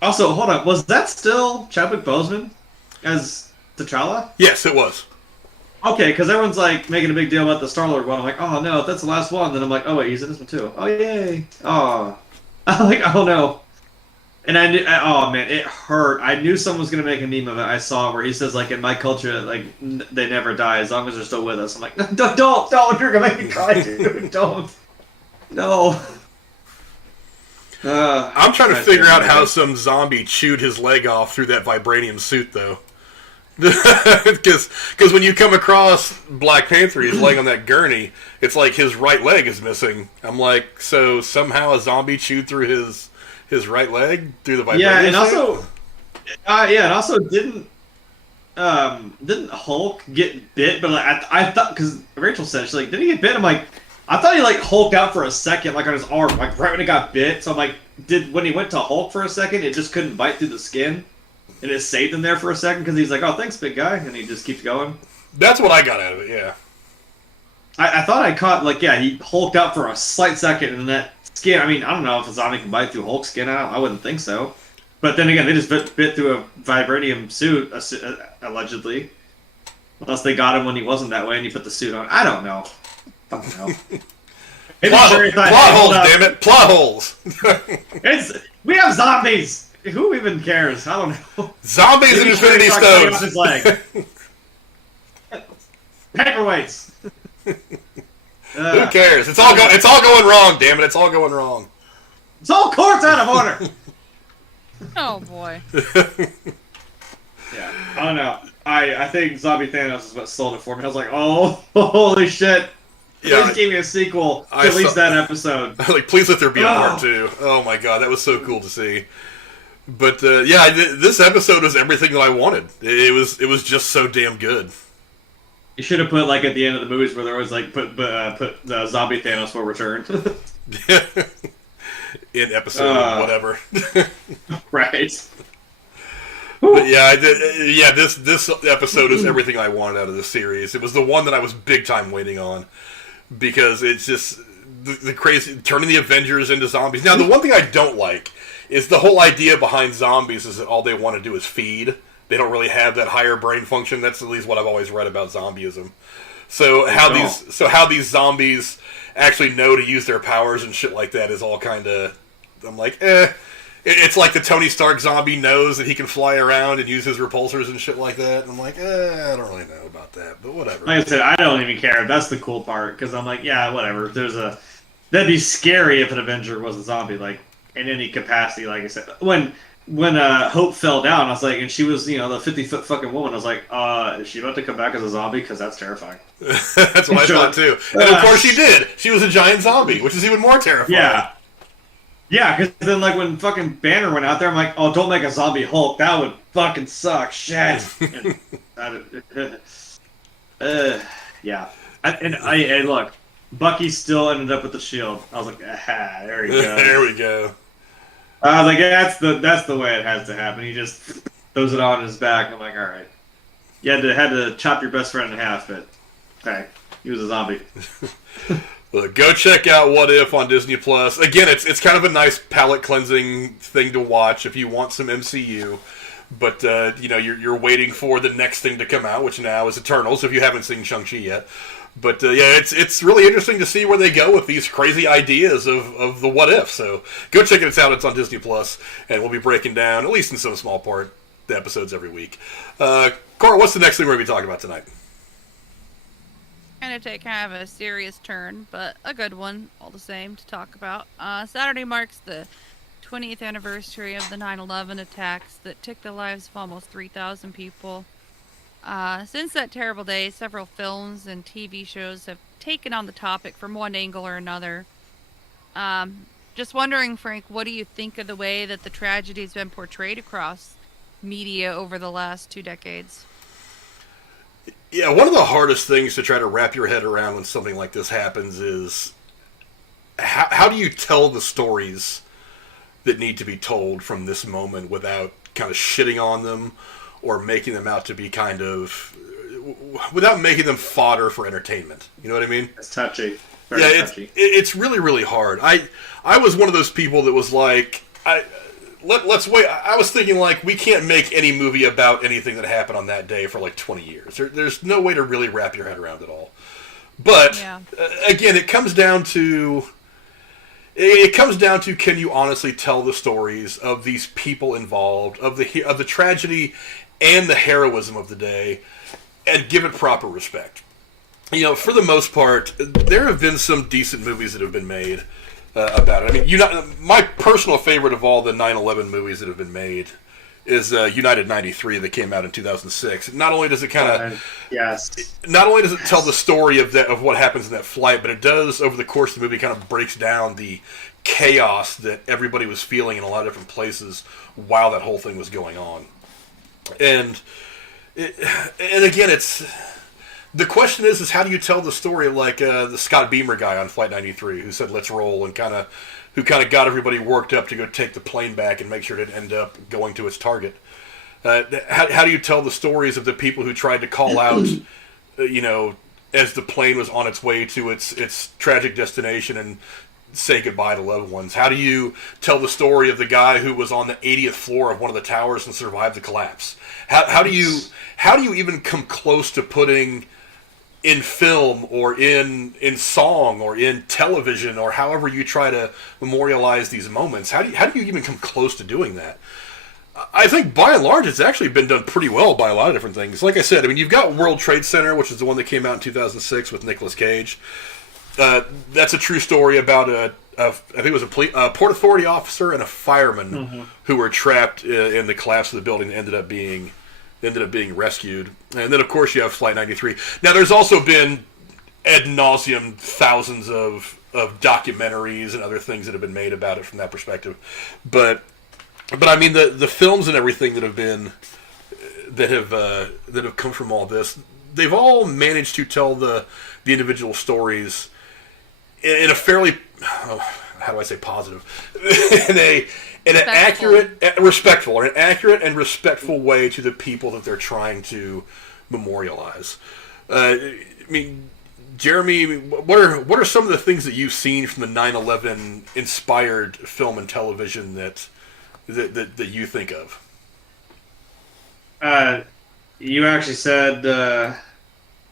Also, hold on. Was that still Chadwick Boseman as T'Challa? Yes, it was. Okay, because everyone's, like, making a big deal about the Star-Lord one. I'm like, oh, no, that's the last one. Then I'm like, oh, wait, he's in this one, too. Oh, yay. Oh. I'm like, oh, no. And I knew, oh man, it hurt. I knew someone was gonna make a meme of it. I saw it where he says, like, in my culture, like, they never die as long as they're still with us. I'm like, no, don't, you're gonna make me cry, dude. Don't. No. I'm trying to figure out how some zombie chewed his leg off through that vibranium suit, though. Because when you come across Black Panther, he's laying on that gurney. It's like his right leg is missing. I'm like, so somehow a zombie chewed through his right leg through the vibranium. Yeah, and also, didn't Hulk get bit? But like, I thought, because Rachel said, she's like, did he get bit? I'm like, I thought he like hulked out for a second, like on his arm, like right when it got bit. So I'm like, when he went to Hulk for a second, it just couldn't bite through the skin, and it saved him there for a second because he's like, oh, thanks, big guy, and he just keeps going. That's what I got out of it. Yeah. I thought I caught, like, yeah, he hulked out for a slight second, and that skin, I mean, I don't know if a zombie can bite through Hulk skin. I wouldn't think so. But then again, they just bit through a vibranium suit, allegedly. Unless they got him when he wasn't that way and he put the suit on. I don't know. don't know. Plot holes, damn it! Plot holes! We have zombies! Who even cares? I don't know. Zombies and Infinity Stones! Off his leg. Paperweights! Who cares? It's all going wrong, damn it! It's all going wrong. It's all courts out of order! Oh, boy. Yeah, I don't know. I think Zombie Thanos is what sold it for me. I was like, oh, holy shit. Yeah, Please give me a sequel to at least that episode. Like, please let there be a part 2. Oh my god, that was so cool to see. But yeah, this episode was everything that I wanted. It was just so damn good. You should have put like at the end of the movies where there was like put the Zombie Thanos will return. In episode whatever. Right. But yeah, this episode is everything I wanted out of this series. It was the one that I was big time waiting on because it's just the crazy turning the Avengers into zombies. Now, the one thing I don't like is the whole idea behind zombies is that all they want to do is feed. They don't really have that higher brain function. That's at least what I've always read about zombieism. So how these zombies actually know to use their powers and shit like that is all kind of, I'm like, It's like the Tony Stark zombie knows that he can fly around and use his repulsors and shit like that. And I'm like, I don't really know about that, but whatever. Like I said, I don't even care. That's the cool part because I'm like, yeah, whatever. That'd be scary if an Avenger was a zombie, like in any capacity. Like I said, when Hope fell down, I was like, and she was, the 50-foot fucking woman. I was like, is she about to come back as a zombie? Because that's terrifying. That's what I thought too. And of course she did. She was a giant zombie, which is even more terrifying. Yeah. Yeah, because then, like, when fucking Banner went out there, I'm like, oh, don't make a zombie Hulk. That would fucking suck. Shit. Yeah. And look, Bucky still ended up with the shield. I was like, there we go. There we go. I was like, that's the way it has to happen. He just throws it on his back. I'm like, all right. You had to chop your best friend in half, but okay, he was a zombie. Look, go check out What If on Disney Plus. Again, it's kind of a nice palate cleansing thing to watch if you want some MCU. But you're waiting for the next thing to come out, which now is Eternals. If you haven't seen Shang-Chi yet, but yeah, it's really interesting to see where they go with these crazy ideas of the What If. So go check it out. It's on Disney Plus, and we'll be breaking down, at least in some small part, the episodes every week. Cora, what's the next thing we're going to be talking about tonight? Going to take kind of a serious turn, but a good one all the same to talk about. Saturday marks the 20th anniversary of the 9/11 attacks that took the lives of almost 3,000 people. Since that terrible day, several films and TV shows have taken on the topic from one angle or another. Just wondering, Frank, what do you think of the way that the tragedy has been portrayed across media over the last 2 decades? Yeah, one of the hardest things to try to wrap your head around when something like this happens is how do you tell the stories that need to be told from this moment without kind of shitting on them or making them out to be kind of, without making them fodder for entertainment. You know what I mean? It's touchy. Very touchy. It's really, really hard. I was one of those people that was like, let's wait. I was thinking, like, we can't make any movie about anything that happened on that day for like 20 years. There's no way to really wrap your head around it all. But again, it comes down to can you honestly tell the stories of these people involved, of the tragedy and the heroism of the day, and give it proper respect. For the most part, there have been some decent movies that have been made about it. I mean, my personal favorite of all the 9/11 movies that have been made is United 93 that came out in 2006. Not only does it not only does it tell the story of what happens in that flight, but it does, over the course of the movie, kind of breaks down the chaos that everybody was feeling in a lot of different places while that whole thing was going on. And again, the question is how do you tell the story like the Scott Beamer guy on Flight 93 who said let's roll, and who got everybody worked up to go take the plane back and make sure it didn't end up going to its target. How do you tell the stories of the people who tried to call out, as the plane was on its way to its tragic destination and say goodbye to loved ones? How do you tell the story of the guy who was on the 80th floor of one of the towers and survived the collapse? How do you even come close to putting in film or in song or in television or however you try to memorialize these moments. How do you even come close to doing that? I think by and large it's actually been done pretty well by a lot of different things. Like I said, I mean, you've got World Trade Center, which is the one that came out in 2006 with Nicolas Cage. That's a true story about I think it was a Port Authority officer and a fireman who were trapped in the collapse of the building and ended up being rescued. And then, of course, you have Flight 93. Now, there's also been ad nauseum thousands of documentaries and other things that have been made about it from that perspective. But I mean, the films and everything that have come from all this, they've all managed to tell the individual stories in a fairly, how do I say positive, in an accurate, respectful, or an accurate and respectful way to the people that they're trying to memorialize. I mean, Jeremy, what are some of the things that you've seen from the 9/11 inspired film and television that you think of? You actually said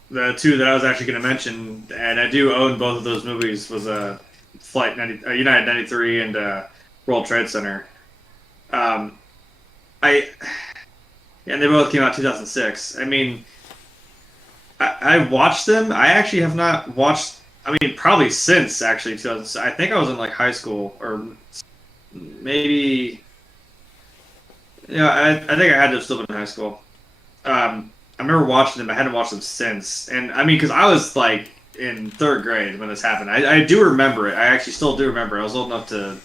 the two that I was actually going to mention, and I do own both of those movies, was United 93 and World Trade Center. And they both came out 2006. I mean, I watched them. I actually have not watched, I mean, probably since actually 2006. I think I was in like high school, or maybe, I think I had to have still been in high school. I remember watching them. I hadn't watched them since. And I mean, because I was like in third grade when this happened. I do remember it. I actually still do remember it. I was old enough to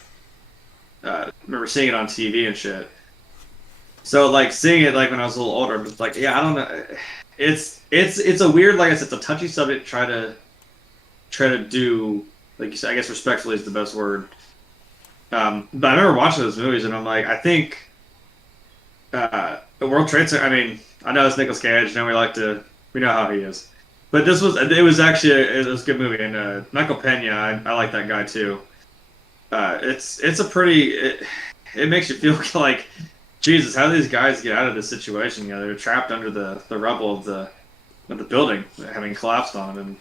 remember seeing it on TV and shit. So like seeing it like when I was a little older, I'm just like, yeah, I don't know. It's a weird, like I said, it's a touchy subject. Try to do, like you said, I guess respectfully is the best word. But I remember watching those movies and I'm like, I think the World Trade Center. I mean, I know it's Nicolas Cage, and we know how he is. But it was actually a good movie, and Michael Pena, I like that guy too. It's a pretty, it makes you feel like, Jesus, how do these guys get out of this situation? You know, they're trapped under the rubble of the building having collapsed on them, and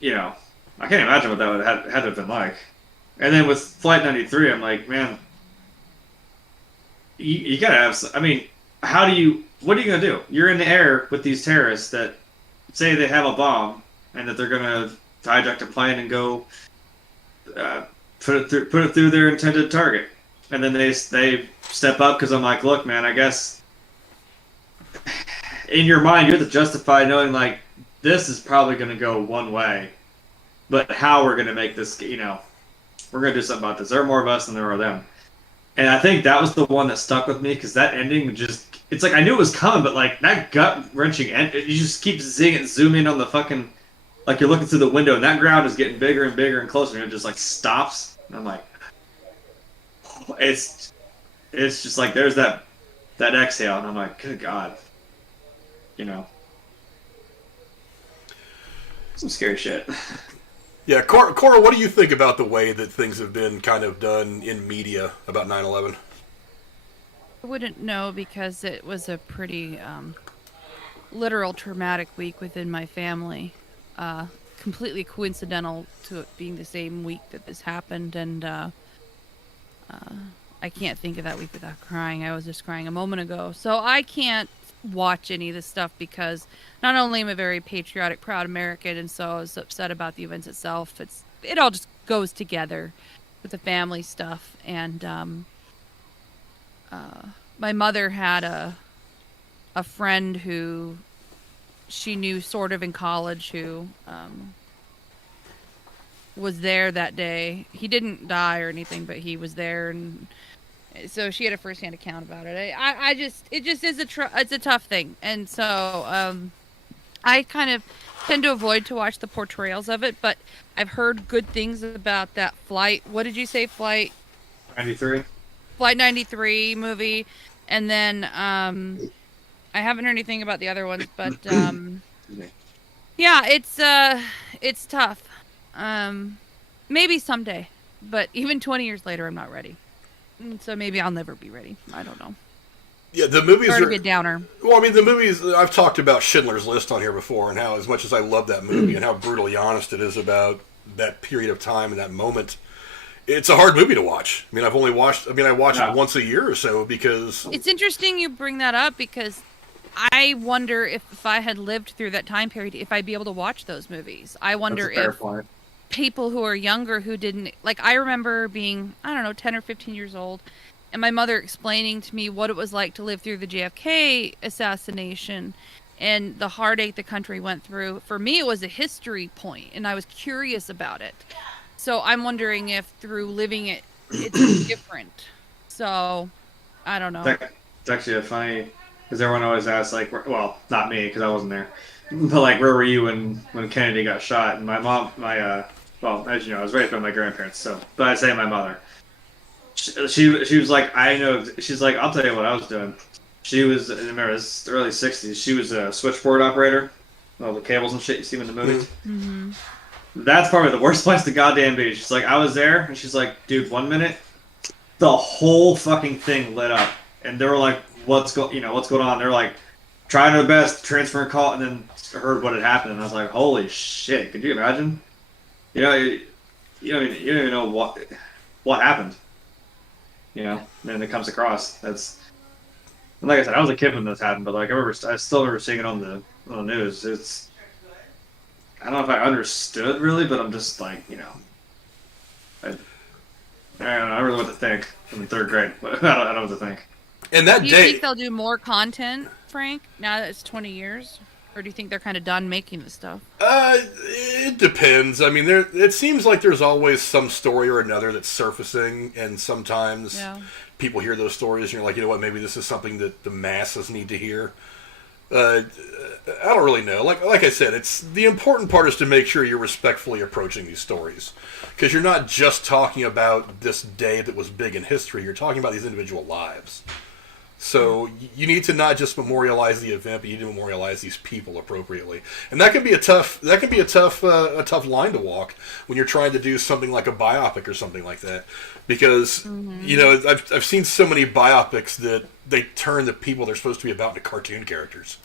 you know, I can't imagine what that would had to have been like. And then with Flight 93, I'm like, man, you gotta have. I mean, what are you gonna do? You're in the air with these terrorists that say they have a bomb and that they're gonna hijack a plane and go put it through their intended target, and then they step up because I'm like, look, man, I guess in your mind you have to justify knowing like this is probably gonna go one way, but how we're gonna make this, we're gonna do something about this. There are more of us than there are them. And I think that was the one that stuck with me because that ending it's like I knew it was coming, but like that gut-wrenching end, you just keep seeing it zoom in on the fucking, like you're looking through the window and that ground is getting bigger and bigger and closer and it just like stops. And I'm like, it's just like there's that exhale and I'm like, good God. Some scary shit. Yeah, Cora, what do you think about the way that things have been kind of done in media about 9/11? I wouldn't know because it was a pretty literal traumatic week within my family. Completely coincidental to it being the same week that this happened, and I can't think of that week without crying. I was just crying a moment ago. So I can't watch any of this stuff because not only am I a very patriotic, proud American, and so I was upset about the events itself, it all just goes together with the family stuff. And my mother had a friend who she knew sort of in college who was there that day. He didn't die or anything, but he was there, and so she had a first-hand account about it. It just is it's a tough thing, and so I kind of tend to avoid to watch the portrayals of it. But I've heard good things about that flight. What did you say, Flight 93? Flight 93 movie, and then I haven't heard anything about the other ones, but yeah, it's tough. Maybe someday, but even 20 years later, I'm not ready. So maybe I'll never be ready. I don't know. Yeah, the movies Sorry are to be a downer. well. I mean, the movies. I've talked about Schindler's List on here before, and how as much as I love that movie and how brutally honest it is about that period of time and that moment, it's a hard movie to watch. I mean, I watch it once a year or so because It's interesting you bring that up because I wonder if I had lived through that time period, if I'd be able to watch those movies. I wonder if people who are younger who didn't, like, I remember being, I don't know, 10 or 15 years old, and my mother explaining to me what it was like to live through the JFK assassination and the heartache the country went through. For me, it was a history point, and I was curious about it. So I'm wondering if through living it, it's different. So, I don't know. It's actually a funny, because everyone always asks, like, well, not me, because I wasn't there, but like, where were you when Kennedy got shot? And my mom, well, as you know, I was raised by my grandparents, so, but I say my mother. She was like, I know, she's like, I'll tell you what I was doing. She was, I remember, it was the early 60s, she was a switchboard operator, all the cables and shit you see in the movies. Mm-hmm. That's probably the worst place to goddamn be. She's like, I was there, and she's like, dude, 1 minute, the whole fucking thing lit up, and they were like, what's going on? They're like, trying their best to transfer a call, and then heard what had happened, and I was like, holy shit, could you imagine? You know, you don't even know what happened. You know, and it comes across. That's, and like I said, I was a kid when this happened, but like I still remember seeing it on the news. It's, I don't know if I understood really, but I'm just like, you know, I don't know, I really know what to think. I'm in third grade, but I don't know what to think. And that do you think they'll do more content, Frank, now that it's 20 years? Or do you think they're kind of done making this stuff? It depends. I mean, it seems like there's always some story or another that's surfacing, and sometimes people hear those stories, and you're like, you know what, maybe this is something that the masses need to hear. I don't really know. Like I said, it's the important part is to make sure you're respectfully approaching these stories, because you're not just talking about this day that was big in history. You're talking about these individual lives. So you need to not just memorialize the event, but you need to memorialize these people appropriately, and that can be a tough line to walk when you're trying to do something like a biopic or something like that, because you know I've seen so many biopics that they turn the people they're supposed to be about into cartoon characters.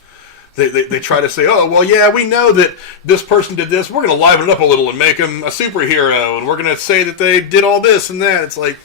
They try to say, oh, well, yeah, we know that this person did this. We're going to liven it up a little and make them a superhero, and we're going to say that they did all this and that. It's like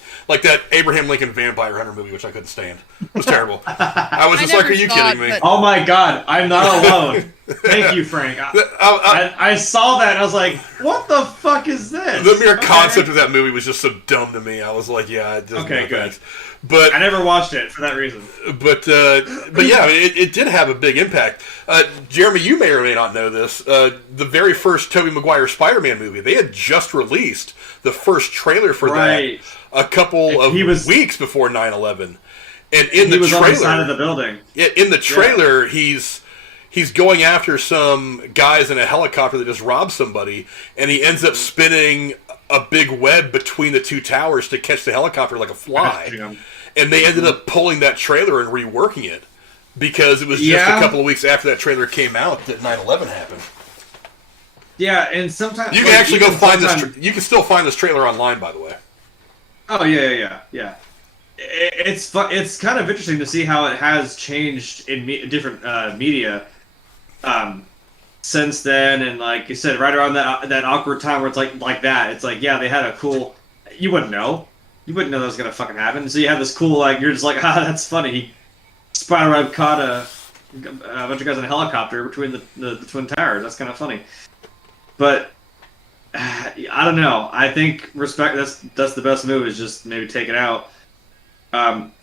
that Abraham Lincoln Vampire Hunter movie, which I couldn't stand. It was terrible. I was just like, are you kidding me? Oh, my God. I'm not alone. Thank you, Frank. I saw that, and I was like, what the fuck is this? The mere concept of that movie was just so dumb to me. I was like, yeah, it doesn't make sense. But I never watched it for that reason. But yeah, it did have a big impact. Jeremy, you may or may not know this. The very first Tobey Maguire Spider-Man movie, they had just released the first trailer for that a couple of weeks before 9/11. And in the trailer, on the side of the building. In the trailer, he's going after some guys in a helicopter that just robbed somebody, and he ends up spinning a big web between the two towers to catch the helicopter like a fly. And they ended up pulling that trailer and reworking it because it was just a couple of weeks after that trailer came out that 9/11 happened. Yeah, and sometimes you can actually go find this. You can still find this trailer online, by the way. Oh yeah. It's kind of interesting to see how it has changed in different media since then, and like you said, right around that awkward time where it's like that. It's like, yeah, they had a cool. You wouldn't know that was gonna fucking happen. So you have this cool, like, you're just like, that's funny. Spider-Man caught a bunch of guys in a helicopter between the Twin Towers. That's kind of funny. But I don't know. I think that's the best move, is just maybe take it out.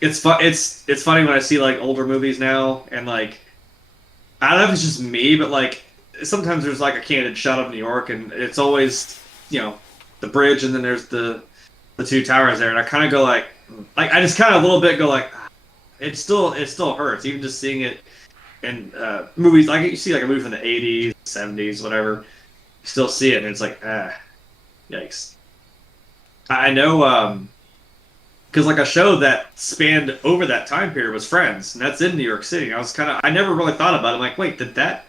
It's funny when I see like older movies now, and like, I don't know if it's just me, but like sometimes there's like a candid shot of New York, and it's always, you know, the bridge, and then there's the two towers there, and I kind of go like I just kind of a little bit go like, it still hurts, even just seeing it in movies. Like you see like a movie from the 80s, 70s, whatever, you still see it, and it's like, yikes. I know, because like a show that spanned over that time period was Friends, and that's in New York City. I never really thought about it. I'm like, wait, did that?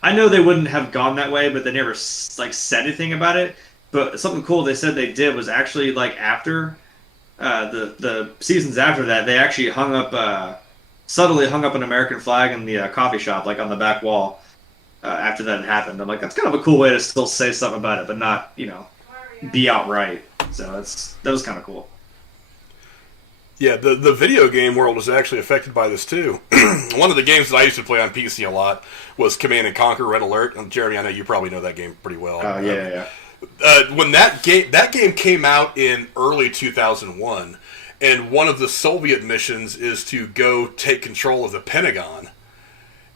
I know they wouldn't have gone that way, but they never like said anything about it. But something cool they said they did was actually, like, after the seasons after that, they actually hung up subtly hung up an American flag in the coffee shop, like on the back wall. After that had happened, I'm like, that's kind of a cool way to still say something about it, but not, be outright. So that was kind of cool. Yeah, the video game world was actually affected by this too. One of the games that I used to play on PC a lot was Command and Conquer: Red Alert. And Jeremy, I know you probably know that game pretty well. Oh yeah. When that game came out in early 2001, and one of the Soviet missions is to go take control of the Pentagon.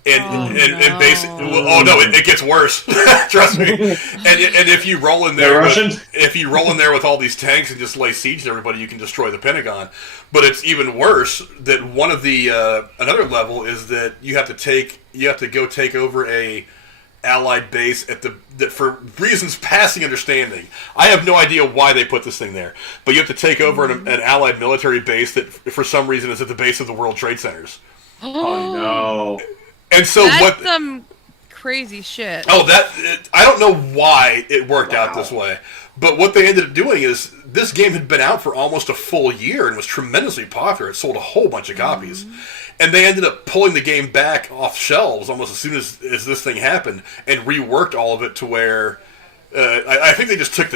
And basically, it gets worse. Trust me. And if you roll in there, with all these tanks and just lay siege to everybody, you can destroy the Pentagon. But it's even worse that one of the another level is that you have to go take over a Allied base that for reasons passing understanding. I have no idea why they put this thing there, but you have to take over an Allied military base that for some reason is at the base of the World Trade Centers. Oh no. And so That's some crazy shit. I don't know why it worked out this way, but what they ended up doing is this game had been out for almost a full year and was tremendously popular. It sold a whole bunch of copies, and they ended up pulling the game back off shelves almost as soon as this thing happened and reworked all of it to where I think they just took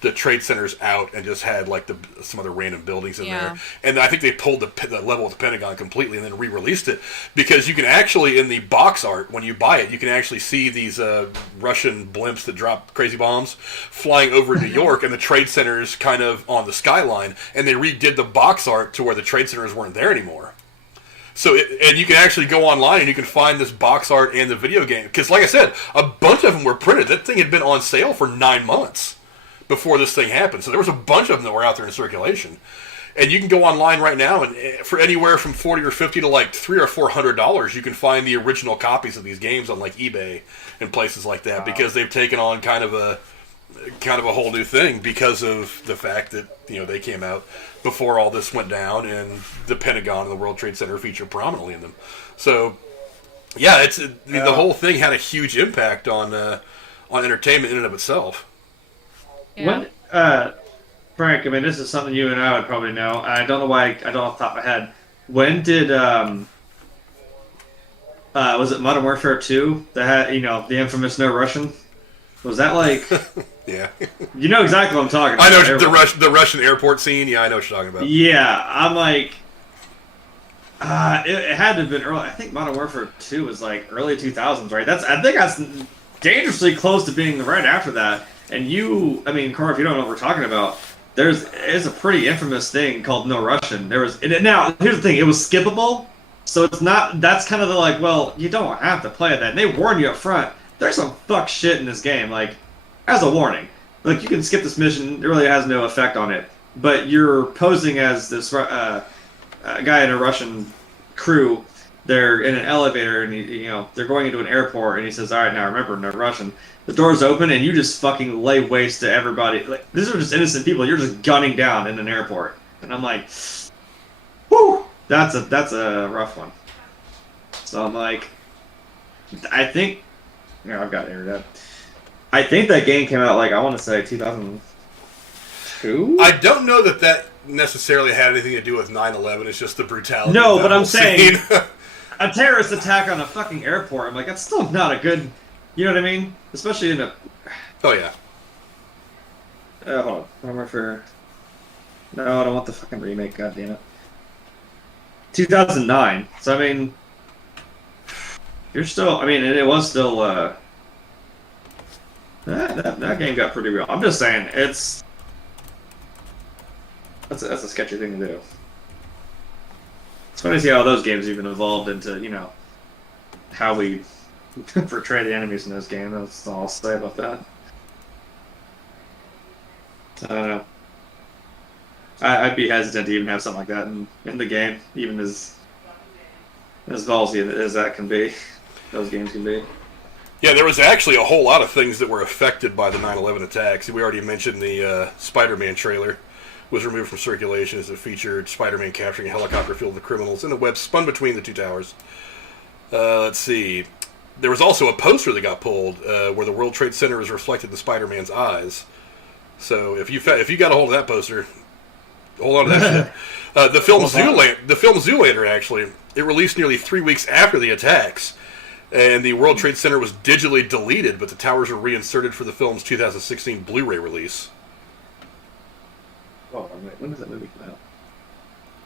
the trade centers out and just had like some other random buildings in there. And I think they pulled the level of the Pentagon completely and then re-released it, because you can actually, in the box art, when you buy it, you can actually see these Russian blimps that drop crazy bombs flying over New York and the trade centers kind of on the skyline, and they redid the box art to where the trade centers weren't there anymore. So, and you can actually go online and you can find this box art and the video game. Because like I said, a bunch of them were printed. That thing had been on sale for 9 months before this thing happened. So there was a bunch of them that were out there in circulation. And you can go online right now, and for anywhere from $40 or $50 to like $300 or $400, you can find the original copies of these games on like eBay and places like that, because they've taken on kind of a whole new thing because of the fact that they came out before all this went down, and the Pentagon and the World Trade Center feature prominently in them. So yeah, the whole thing had a huge impact on entertainment in and of itself. Yeah. When, Frank, I mean, this is something you and I would probably know. I don't know why I don't off the top of my head. When did was it Modern Warfare 2 that had the infamous No Russian? Was that like? Yeah. You know exactly what I'm talking about. I know the Russian airport scene. Yeah, I know what you're talking about. Yeah, I'm like, it had to have been early. I think Modern Warfare 2 was like early 2000s, right? I think that's dangerously close to being right after that. And Cora, if you don't know what we're talking about, it's a pretty infamous thing called No Russian. Now, here's the thing, it was skippable, so it's not, that's kind of the like, well, you don't have to play that. And they warn you up front, there's some fuck shit in this game, like, as a warning. Like, you can skip this mission, it really has no effect on it. But you're posing as this guy in a Russian crew. They're in an elevator, and they're going into an airport, and he says, all right, now remember, No Russian. The doors open, and you just fucking lay waste to everybody. Like, these are just innocent people. You're just gunning down in an airport, and I'm like, whew, that's a rough one. So I'm like, I think, I've got internet. I think that game came out like, I want to say 2002. I don't know that necessarily had anything to do with 9/11. It's just the brutality. No, but I'm saying a terrorist attack on a fucking airport. I'm like, that's still not a good. You know what I mean? Especially in a... Oh, yeah. Hold on. No, I don't want the fucking remake, goddammit. 2009. So, I mean... You're still... it was still, that game got pretty real. I'm just saying, it's... That's a sketchy thing to do. It's funny to see how those games even evolved into, how we... portray the enemies in this game. That's all I'll say about that. I don't know. I'd be hesitant to even have something like that in the game, even as ballsy as that can be. Those games can be. Yeah, there was actually a whole lot of things that were affected by the 9/11 attacks. We already mentioned the Spider-Man trailer was removed from circulation as it featured Spider-Man capturing a helicopter filled with criminals in a web spun between the two towers. Let's see. There was also a poster that got pulled where the World Trade Center is reflected in Spider-Man's eyes. So if you got a hold of that poster, hold on to that shit. The film Zoolander actually It released nearly 3 weeks after the attacks, and the World Trade Center was digitally deleted, but the towers were reinserted for the film's 2016 Blu-ray release. Oh, wait, when does that movie come out?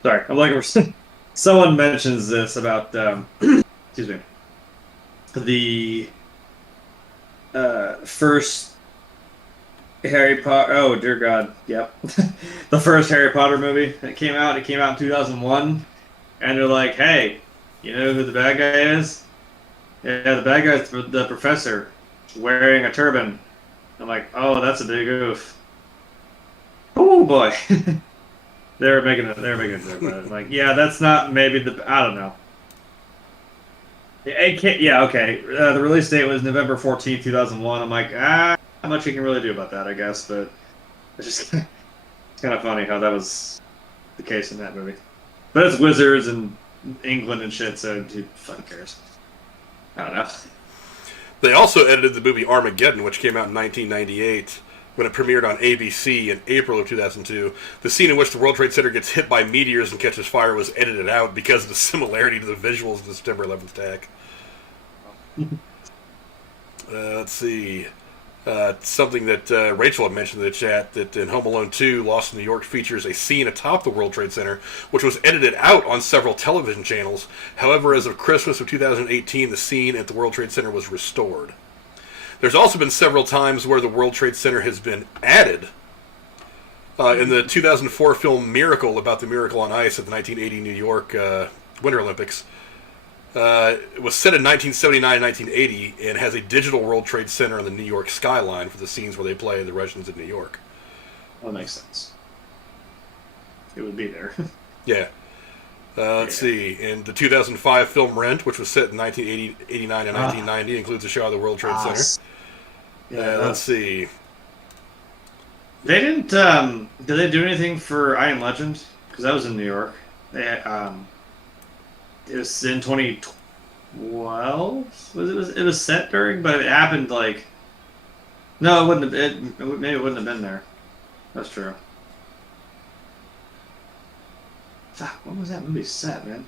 Sorry, I'm looking for... Someone mentions this about, excuse me, the first Harry Potter... Oh, dear God, yep. The first Harry Potter movie that came out, it came out in 2001, and they're like, hey, you know who the bad guy is? Yeah, the bad guy's the professor wearing a turban. I'm like, oh, that's a big oof. Oh boy, they were making a joke about it. Like, yeah, that's not maybe the I don't know. Yeah, okay. The release date was November 14th, 2001. I'm like, not much you can really do about that, I guess. But it's just it's kind of funny how that was the case in that movie. But it's wizards and England and shit, so who fucking cares? I don't know. They also edited the movie Armageddon, which came out in 1998. When it premiered on ABC in April of 2002, the scene in which the World Trade Center gets hit by meteors and catches fire was edited out because of the similarity to the visuals of the September 11th attack. Let's see. Something that Rachel had mentioned in the chat, that in Home Alone 2, Lost in New York features a scene atop the World Trade Center, which was edited out on several television channels. However, as of Christmas of 2018, the scene at the World Trade Center was restored. There's also been several times where the World Trade Center has been added. In the 2004 film Miracle, about the miracle on ice at the 1980 New York Winter Olympics, it was set in 1979 and 1980 and has a digital World Trade Center on the New York skyline for the scenes where they play the Russians in New York. That makes sense. It would be there. Yeah. Let's see. In the 2005 film Rent, which was set in 1989 and 1990, includes a shot of the World Trade Center. Yeah, let's see. They didn't. Did they do anything for I Am Legend? Because that was in New York. They it was in 2012. It was set during, but it happened like. No, it wouldn't have. Maybe it wouldn't have been there. That's true. Fuck, when was that movie set, man?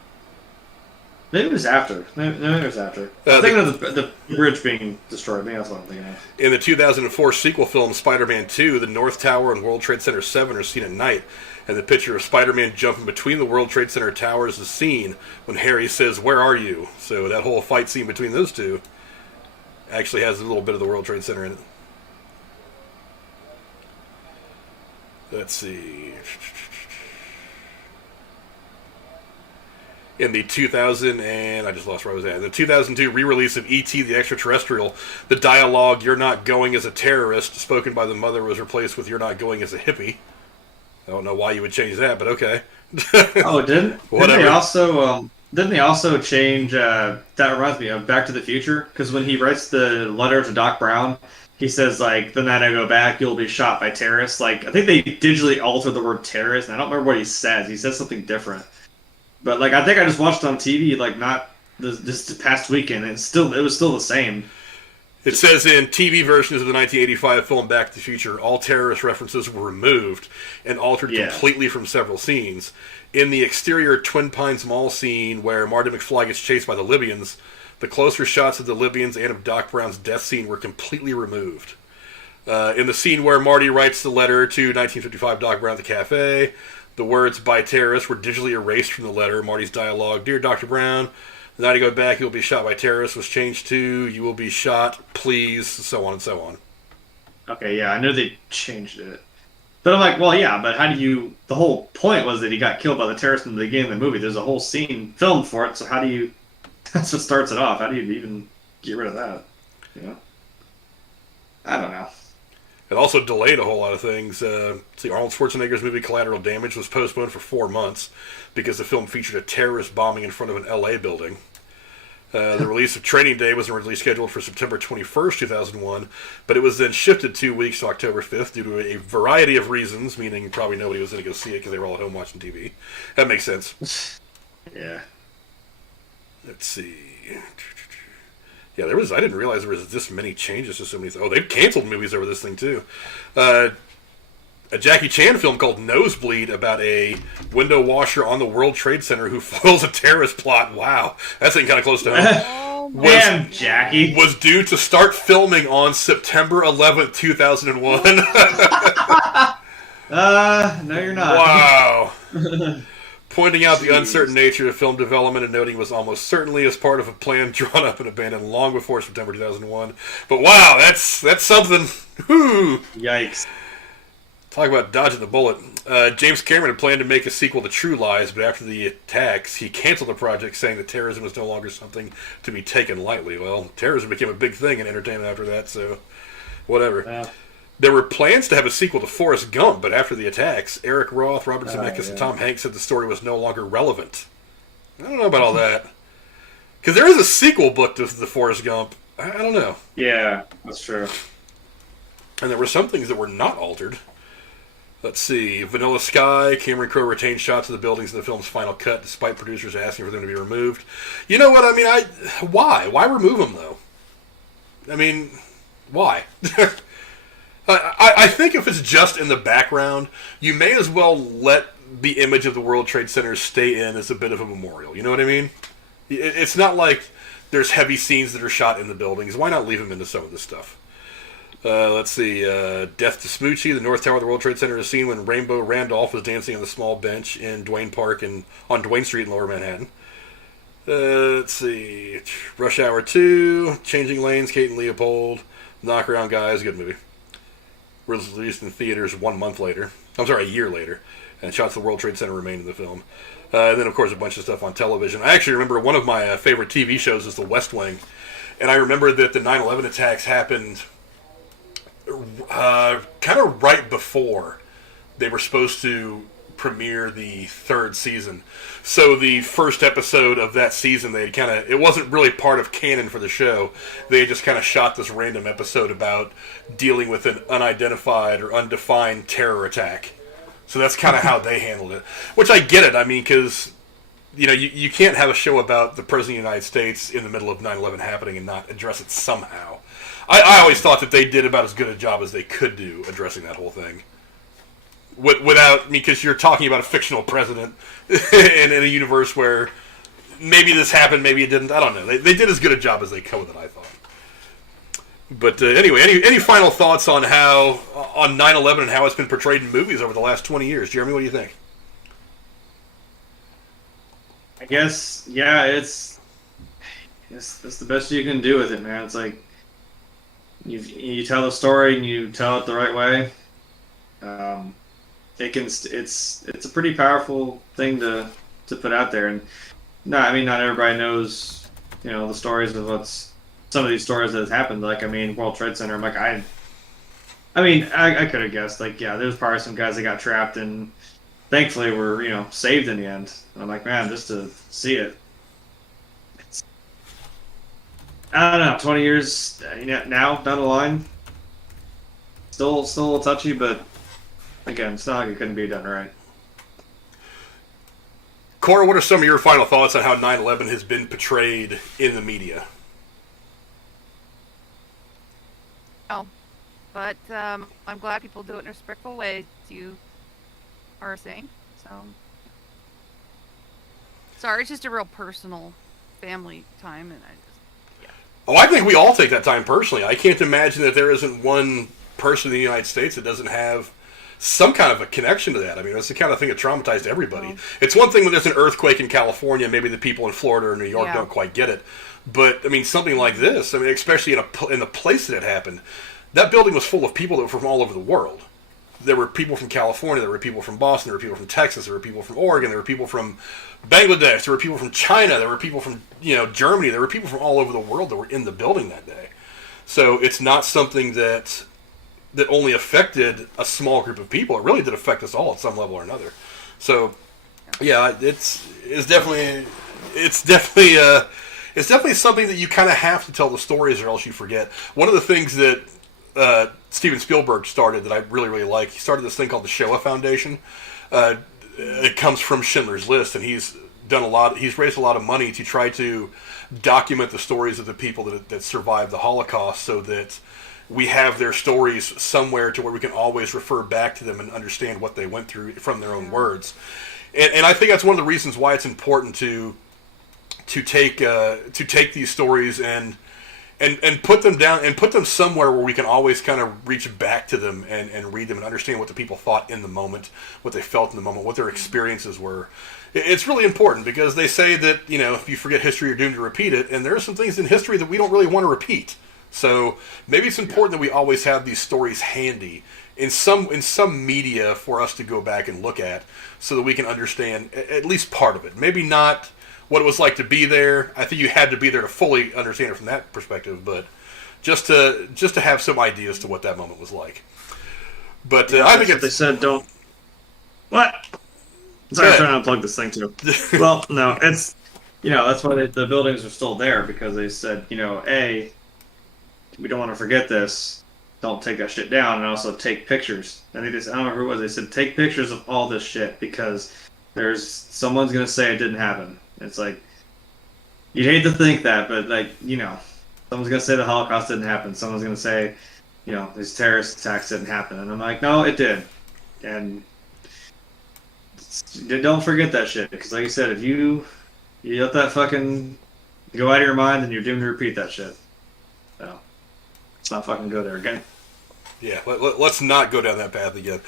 Maybe it was after. Maybe it was after. I'm thinking of the bridge being destroyed. Maybe that's what I'm thinking of. In the 2004 sequel film Spider-Man 2, the North Tower and World Trade Center 7 are seen at night, and the picture of Spider-Man jumping between the World Trade Center towers is seen when Harry says, "Where are you?" So that whole fight scene between those two actually has a little bit of the World Trade Center in it. Let's see. In the 2000 and I just lost where I was at. In the 2002 re-release of E.T. the Extraterrestrial, the dialogue "You're not going as a terrorist," spoken by the mother, was replaced with "You're not going as a hippie." I don't know why you would change that, but okay. Oh, didn't they also change? That reminds me of Back to the Future, because when he writes the letter to Doc Brown, he says like, "The night I go back, you'll be shot by terrorists." Like, I think they digitally altered the word terrorist, and I don't remember what he says. He says something different. But like, I think I just watched it on TV, like not this past weekend. It was still the same. It says in TV versions of the 1985 film Back to the Future, all terrorist references were removed and altered completely from several scenes. In the exterior Twin Pines Mall scene where Marty McFly gets chased by the Libyans, the closer shots of the Libyans and of Doc Brown's death scene were completely removed. In the scene where Marty writes the letter to 1955 Doc Brown at the cafe, the words "by terrorists" were digitally erased from the letter. Marty's dialogue, "Dear Dr. Brown, the night I go back, you'll be shot by terrorists," was changed to "you will be shot, please," so on and so on. Okay, yeah, I knew they changed it. But I'm like, well, yeah, but how do you... The whole point was that he got killed by the terrorists in the beginning of the movie. There's a whole scene filmed for it, so how do you... That's what starts it off. How do you even get rid of that? You know? I don't know. It also delayed a whole lot of things. Arnold Schwarzenegger's movie Collateral Damage was postponed for 4 months because the film featured a terrorist bombing in front of an LA building. The release of Training Day was originally scheduled for September 21st, 2001, but it was then shifted 2 weeks to October 5th due to a variety of reasons, meaning probably nobody was going to go see it because they were all at home watching TV. That makes sense. Yeah. Let's see. Yeah, I didn't realize there was this many changes to so many things. Oh, they've canceled movies over this thing, too. a Jackie Chan film called Nosebleed about a window washer on the World Trade Center who foils a terrorist plot. Wow, that's getting kind of close to home. Damn, Jackie. Was due to start filming on September 11th, 2001. No, you're not. Wow. Pointing out the uncertain nature of film development and noting it was almost certainly as part of a plan drawn up and abandoned long before September 2001. But wow, that's something. Whew. Yikes. Talk about dodging the bullet. James Cameron had planned to make a sequel to True Lies, but after the attacks, he canceled the project, saying that terrorism was no longer something to be taken lightly. Well, terrorism became a big thing in entertainment after that, so whatever. Yeah. There were plans to have a sequel to Forrest Gump, but after the attacks, Eric Roth, Robert Zemeckis, and Tom Hanks said the story was no longer relevant. I don't know about all that. Because there is a sequel book to the Forrest Gump. I don't know. Yeah, that's true. And there were some things that were not altered. Let's see. Vanilla Sky, Cameron Crowe retained shots of the buildings in the film's final cut, despite producers asking for them to be removed. You know what? I mean, why? Why remove them, though? I mean, why? I think if it's just in the background, you may as well let the image of the World Trade Center stay in as a bit of a memorial. You know what I mean? It's not like there's heavy scenes that are shot in the buildings. Why not leave them into some of this stuff? Let's see. Death to Smoochie, the North Tower of the World Trade Center is seen when Rainbow Randolph was dancing on the small bench in Duane Park and on Duane Street in Lower Manhattan. Let's see. Rush Hour 2, Changing Lanes, Kate and Leopold, Knockaround Guys, good movie. Released in theaters 1 month later. I'm sorry, a year later. And shots of the World Trade Center remain in the film. And then, of course, a bunch of stuff on television. I actually remember one of my favorite TV shows is The West Wing. And I remember that the 9/11 attacks happened kind of right before they were supposed to premiere the third season. So the first episode of that season, it wasn't really part of canon for the show. They just kind of shot this random episode about dealing with an unidentified or undefined terror attack. So that's kind of how they handled it. Which I get it. I mean, because you can't have a show about the President of the United States in the middle of 9/11 happening and not address it somehow. I always thought that they did about as good a job as they could do addressing that whole thing. Because you're talking about a fictional president in a universe where maybe this happened, maybe it didn't. I don't know. They did as good a job as they could with it, I thought. But anyway, any final thoughts on 9/11 and how it's been portrayed in movies over the last 20 years? Jeremy, what do you think? I guess, yeah, it's the best you can do with it, man. It's like you tell the story and you tell it the right way. It's a pretty powerful thing to put out there, and not everybody knows, the stories of some of these stories that have happened. Like, World Trade Center. I'm like, I could have guessed. Like, yeah, there's probably some guys that got trapped and thankfully were, saved in the end. And I'm like, man, just to see it. I don't know, 20 years now down the line, still a little touchy, but again, it's not like it couldn't be done right. Cora, what are some of your final thoughts on how 9/11 has been portrayed in the media? Oh, but I'm glad people do it in a respectful way, as you are saying. So, sorry, it's just a real personal family time, and Oh, I think we all take that time personally. I can't imagine that there isn't one person in the United States that doesn't have some kind of a connection to that. It's the kind of thing that traumatized everybody. Oh. It's one thing when there's an earthquake in California, maybe the people in Florida or New York don't quite get it. But, something like this, especially in the place that it happened, that building was full of people that were from all over the world. There were people from California, there were people from Boston, there were people from Texas, there were people from Oregon, there were people from Bangladesh, there were people from China, there were people from Germany, there were people from all over the world that were in the building that day. So it's not something that only affected a small group of people. It really did affect us all at some level or another. So yeah, it's definitely something that you kind of have to tell the stories or else you forget. One of the things that Steven Spielberg started that I really, really like, he started this thing called the Shoah Foundation. It comes from Schindler's List, and he's raised a lot of money to try to document the stories of the people that survived the Holocaust so that we have their stories somewhere to where we can always refer back to them and understand what they went through from their own words. And I think that's one of the reasons why it's important to take these stories and put them down and put them somewhere where we can always kind of reach back to them and read them and understand what the people thought in the moment, what they felt in the moment, what their experiences were. It's really important because they say that, if you forget history, you're doomed to repeat it, and there are some things in history that we don't really want to repeat. So maybe it's important that we always have these stories handy in some media for us to go back and look at so that we can understand at least part of it. Maybe not what it was like to be there. I think you had to be there to fully understand it from that perspective, but just to have some ideas to what that moment was like. But I think they said don't. What? Sorry, I'm trying to unplug this thing too. Well, no, it's that's why the buildings are still there because they said A, we don't want to forget this. Don't take that shit down, and also take pictures. And I don't remember who it was. They said take pictures of all this shit because someone's gonna say it didn't happen. It's like you'd hate to think that, but someone's gonna say the Holocaust didn't happen. Someone's gonna say, these terrorist attacks didn't happen, and I'm like, no, it did. And don't forget that shit because, like you said, if you let that fucking go out of your mind, then you're doomed to repeat that shit. So let's not fucking go there again. Yeah, let's not go down that path again.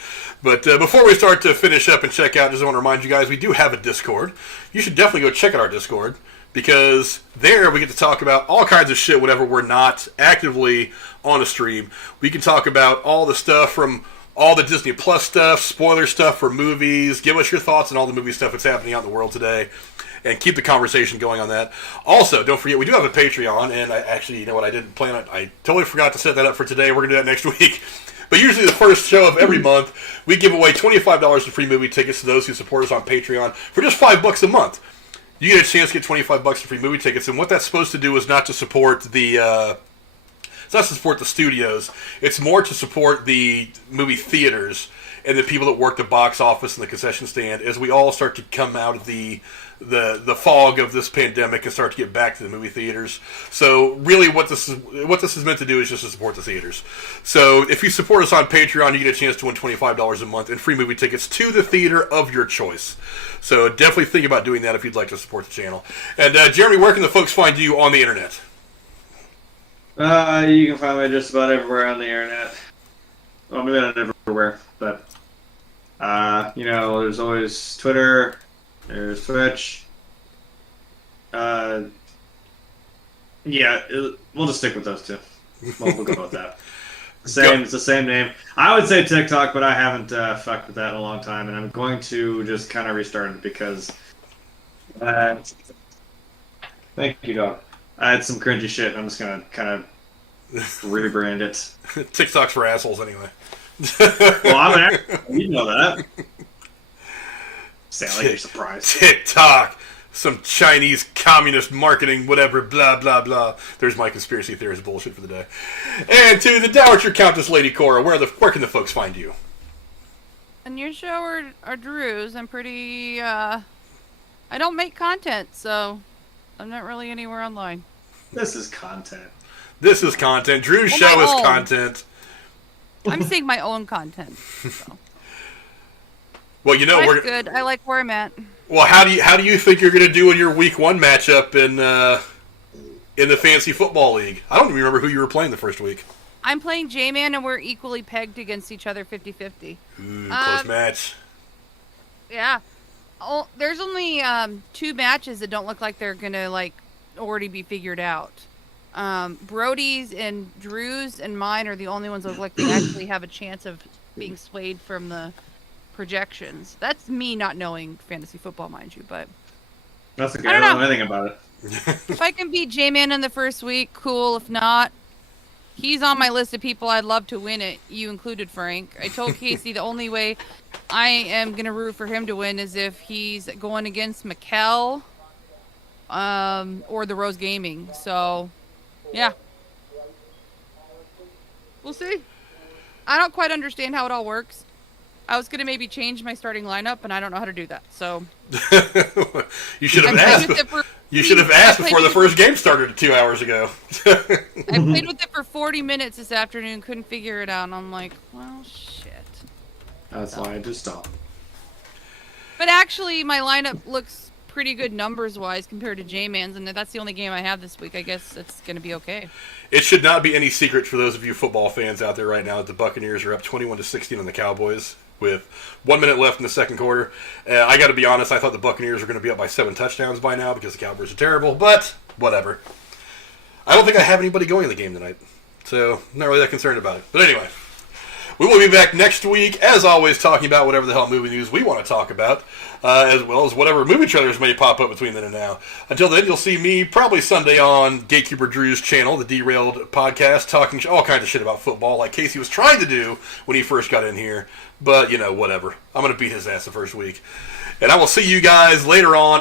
But before we start to finish up and check out, just want to remind you guys, we do have a Discord. You should definitely go check out our Discord, because there we get to talk about all kinds of shit whenever we're not actively on a stream. We can talk about all the stuff from all the Disney Plus stuff, spoiler stuff for movies, give us your thoughts on all the movie stuff that's happening out in the world today, and keep the conversation going on that. Also, don't forget, we do have a Patreon, and I actually, I didn't plan on, I totally forgot to set that up for today. We're going to do that next week. But usually the first show of every month, we give away $25 in free movie tickets to those who support us on Patreon for just $5 a month. You get a chance to get $25 in free movie tickets, and what that's supposed to do is not to support the studios. It's more to support the movie theaters and the people that work the box office and the concession stand as we all start to come out of the fog of this pandemic and start to get back to the movie theaters. So really what this is meant to do is just to support the theaters. So if you support us on Patreon, you get a chance to win $25 a month and free movie tickets to the theater of your choice. So definitely think about doing that if you'd like to support the channel. And Jeremy, where can the folks find you on the internet? You can find me just about everywhere on the internet. Well, maybe not everywhere, but there's always Twitter, there's Twitch. We'll just stick with those two. We'll go with that. It's the same name. I would say TikTok, but I haven't fucked with that in a long time, and I'm going to just kind of restart it because. Thank you, dog. I had some cringy shit, and I'm just gonna kind of rebrand it. TikTok's for assholes, anyway. Well, I'm an asshole. You know that. Sound like you're surprised. TikTok, some Chinese communist marketing, whatever, blah, blah, blah. There's my conspiracy theorist bullshit for the day. And to the Dowager Countess, Lady Cora, where can the folks find you? On your show or Drew's, I'm pretty, I don't make content, so I'm not really anywhere online. This is content. Drew's show is content. I'm seeing my own content. So. Well, we're good. I like where I'm at. Well, how do you think you're going to do in your week 1 matchup in the Fantasy Football League? I don't even remember who you were playing the first week. I'm playing J-Man, and we're equally pegged against each other 50-50. Ooh, close match. Yeah. Oh, there's only 2 matches that don't look like they're going to already be figured out. Brody's and Drew's and mine are the only ones that look like they actually have a chance of being swayed from the projections. That's me not knowing fantasy football, mind you, but that's okay. I don't know anything about it. If I can beat J-Man in the first week, cool. If not, he's on my list of people I'd love to win it, you included, Frank. I told Casey the only way I am going to root for him to win is if he's going against Mikkel or the Rose Gaming. So, yeah. We'll see. I don't quite understand how it all works. I was going to maybe change my starting lineup, and I don't know how to do that. So You should have asked. You should have asked before the first game started 2 hours ago. I played with it for 40 minutes this afternoon, couldn't figure it out, and I'm like, well, shit. That's why I just stopped. But actually, my lineup looks pretty good numbers-wise compared to J-Man's, and that's the only game I have this week. I guess it's going to be okay. It should not be any secret for those of you football fans out there right now that the Buccaneers are up 21-16 on the Cowboys with 1 minute left in the second quarter. I got to be honest, I thought the Buccaneers were going to be up by 7 touchdowns by now because the Cowboys are terrible, but whatever. I don't think I have anybody going in the game tonight, so I'm not really that concerned about it. But anyway, we will be back next week, as always, talking about whatever the hell movie news we want to talk about, as well as whatever movie trailers may pop up between then and now. Until then, you'll see me probably Sunday on Gatekeeper Drew's channel, the Derailed podcast, talking all kinds of shit about football, like Casey was trying to do when he first got in here. But, whatever. I'm going to beat his ass the first week. And I will see you guys later on.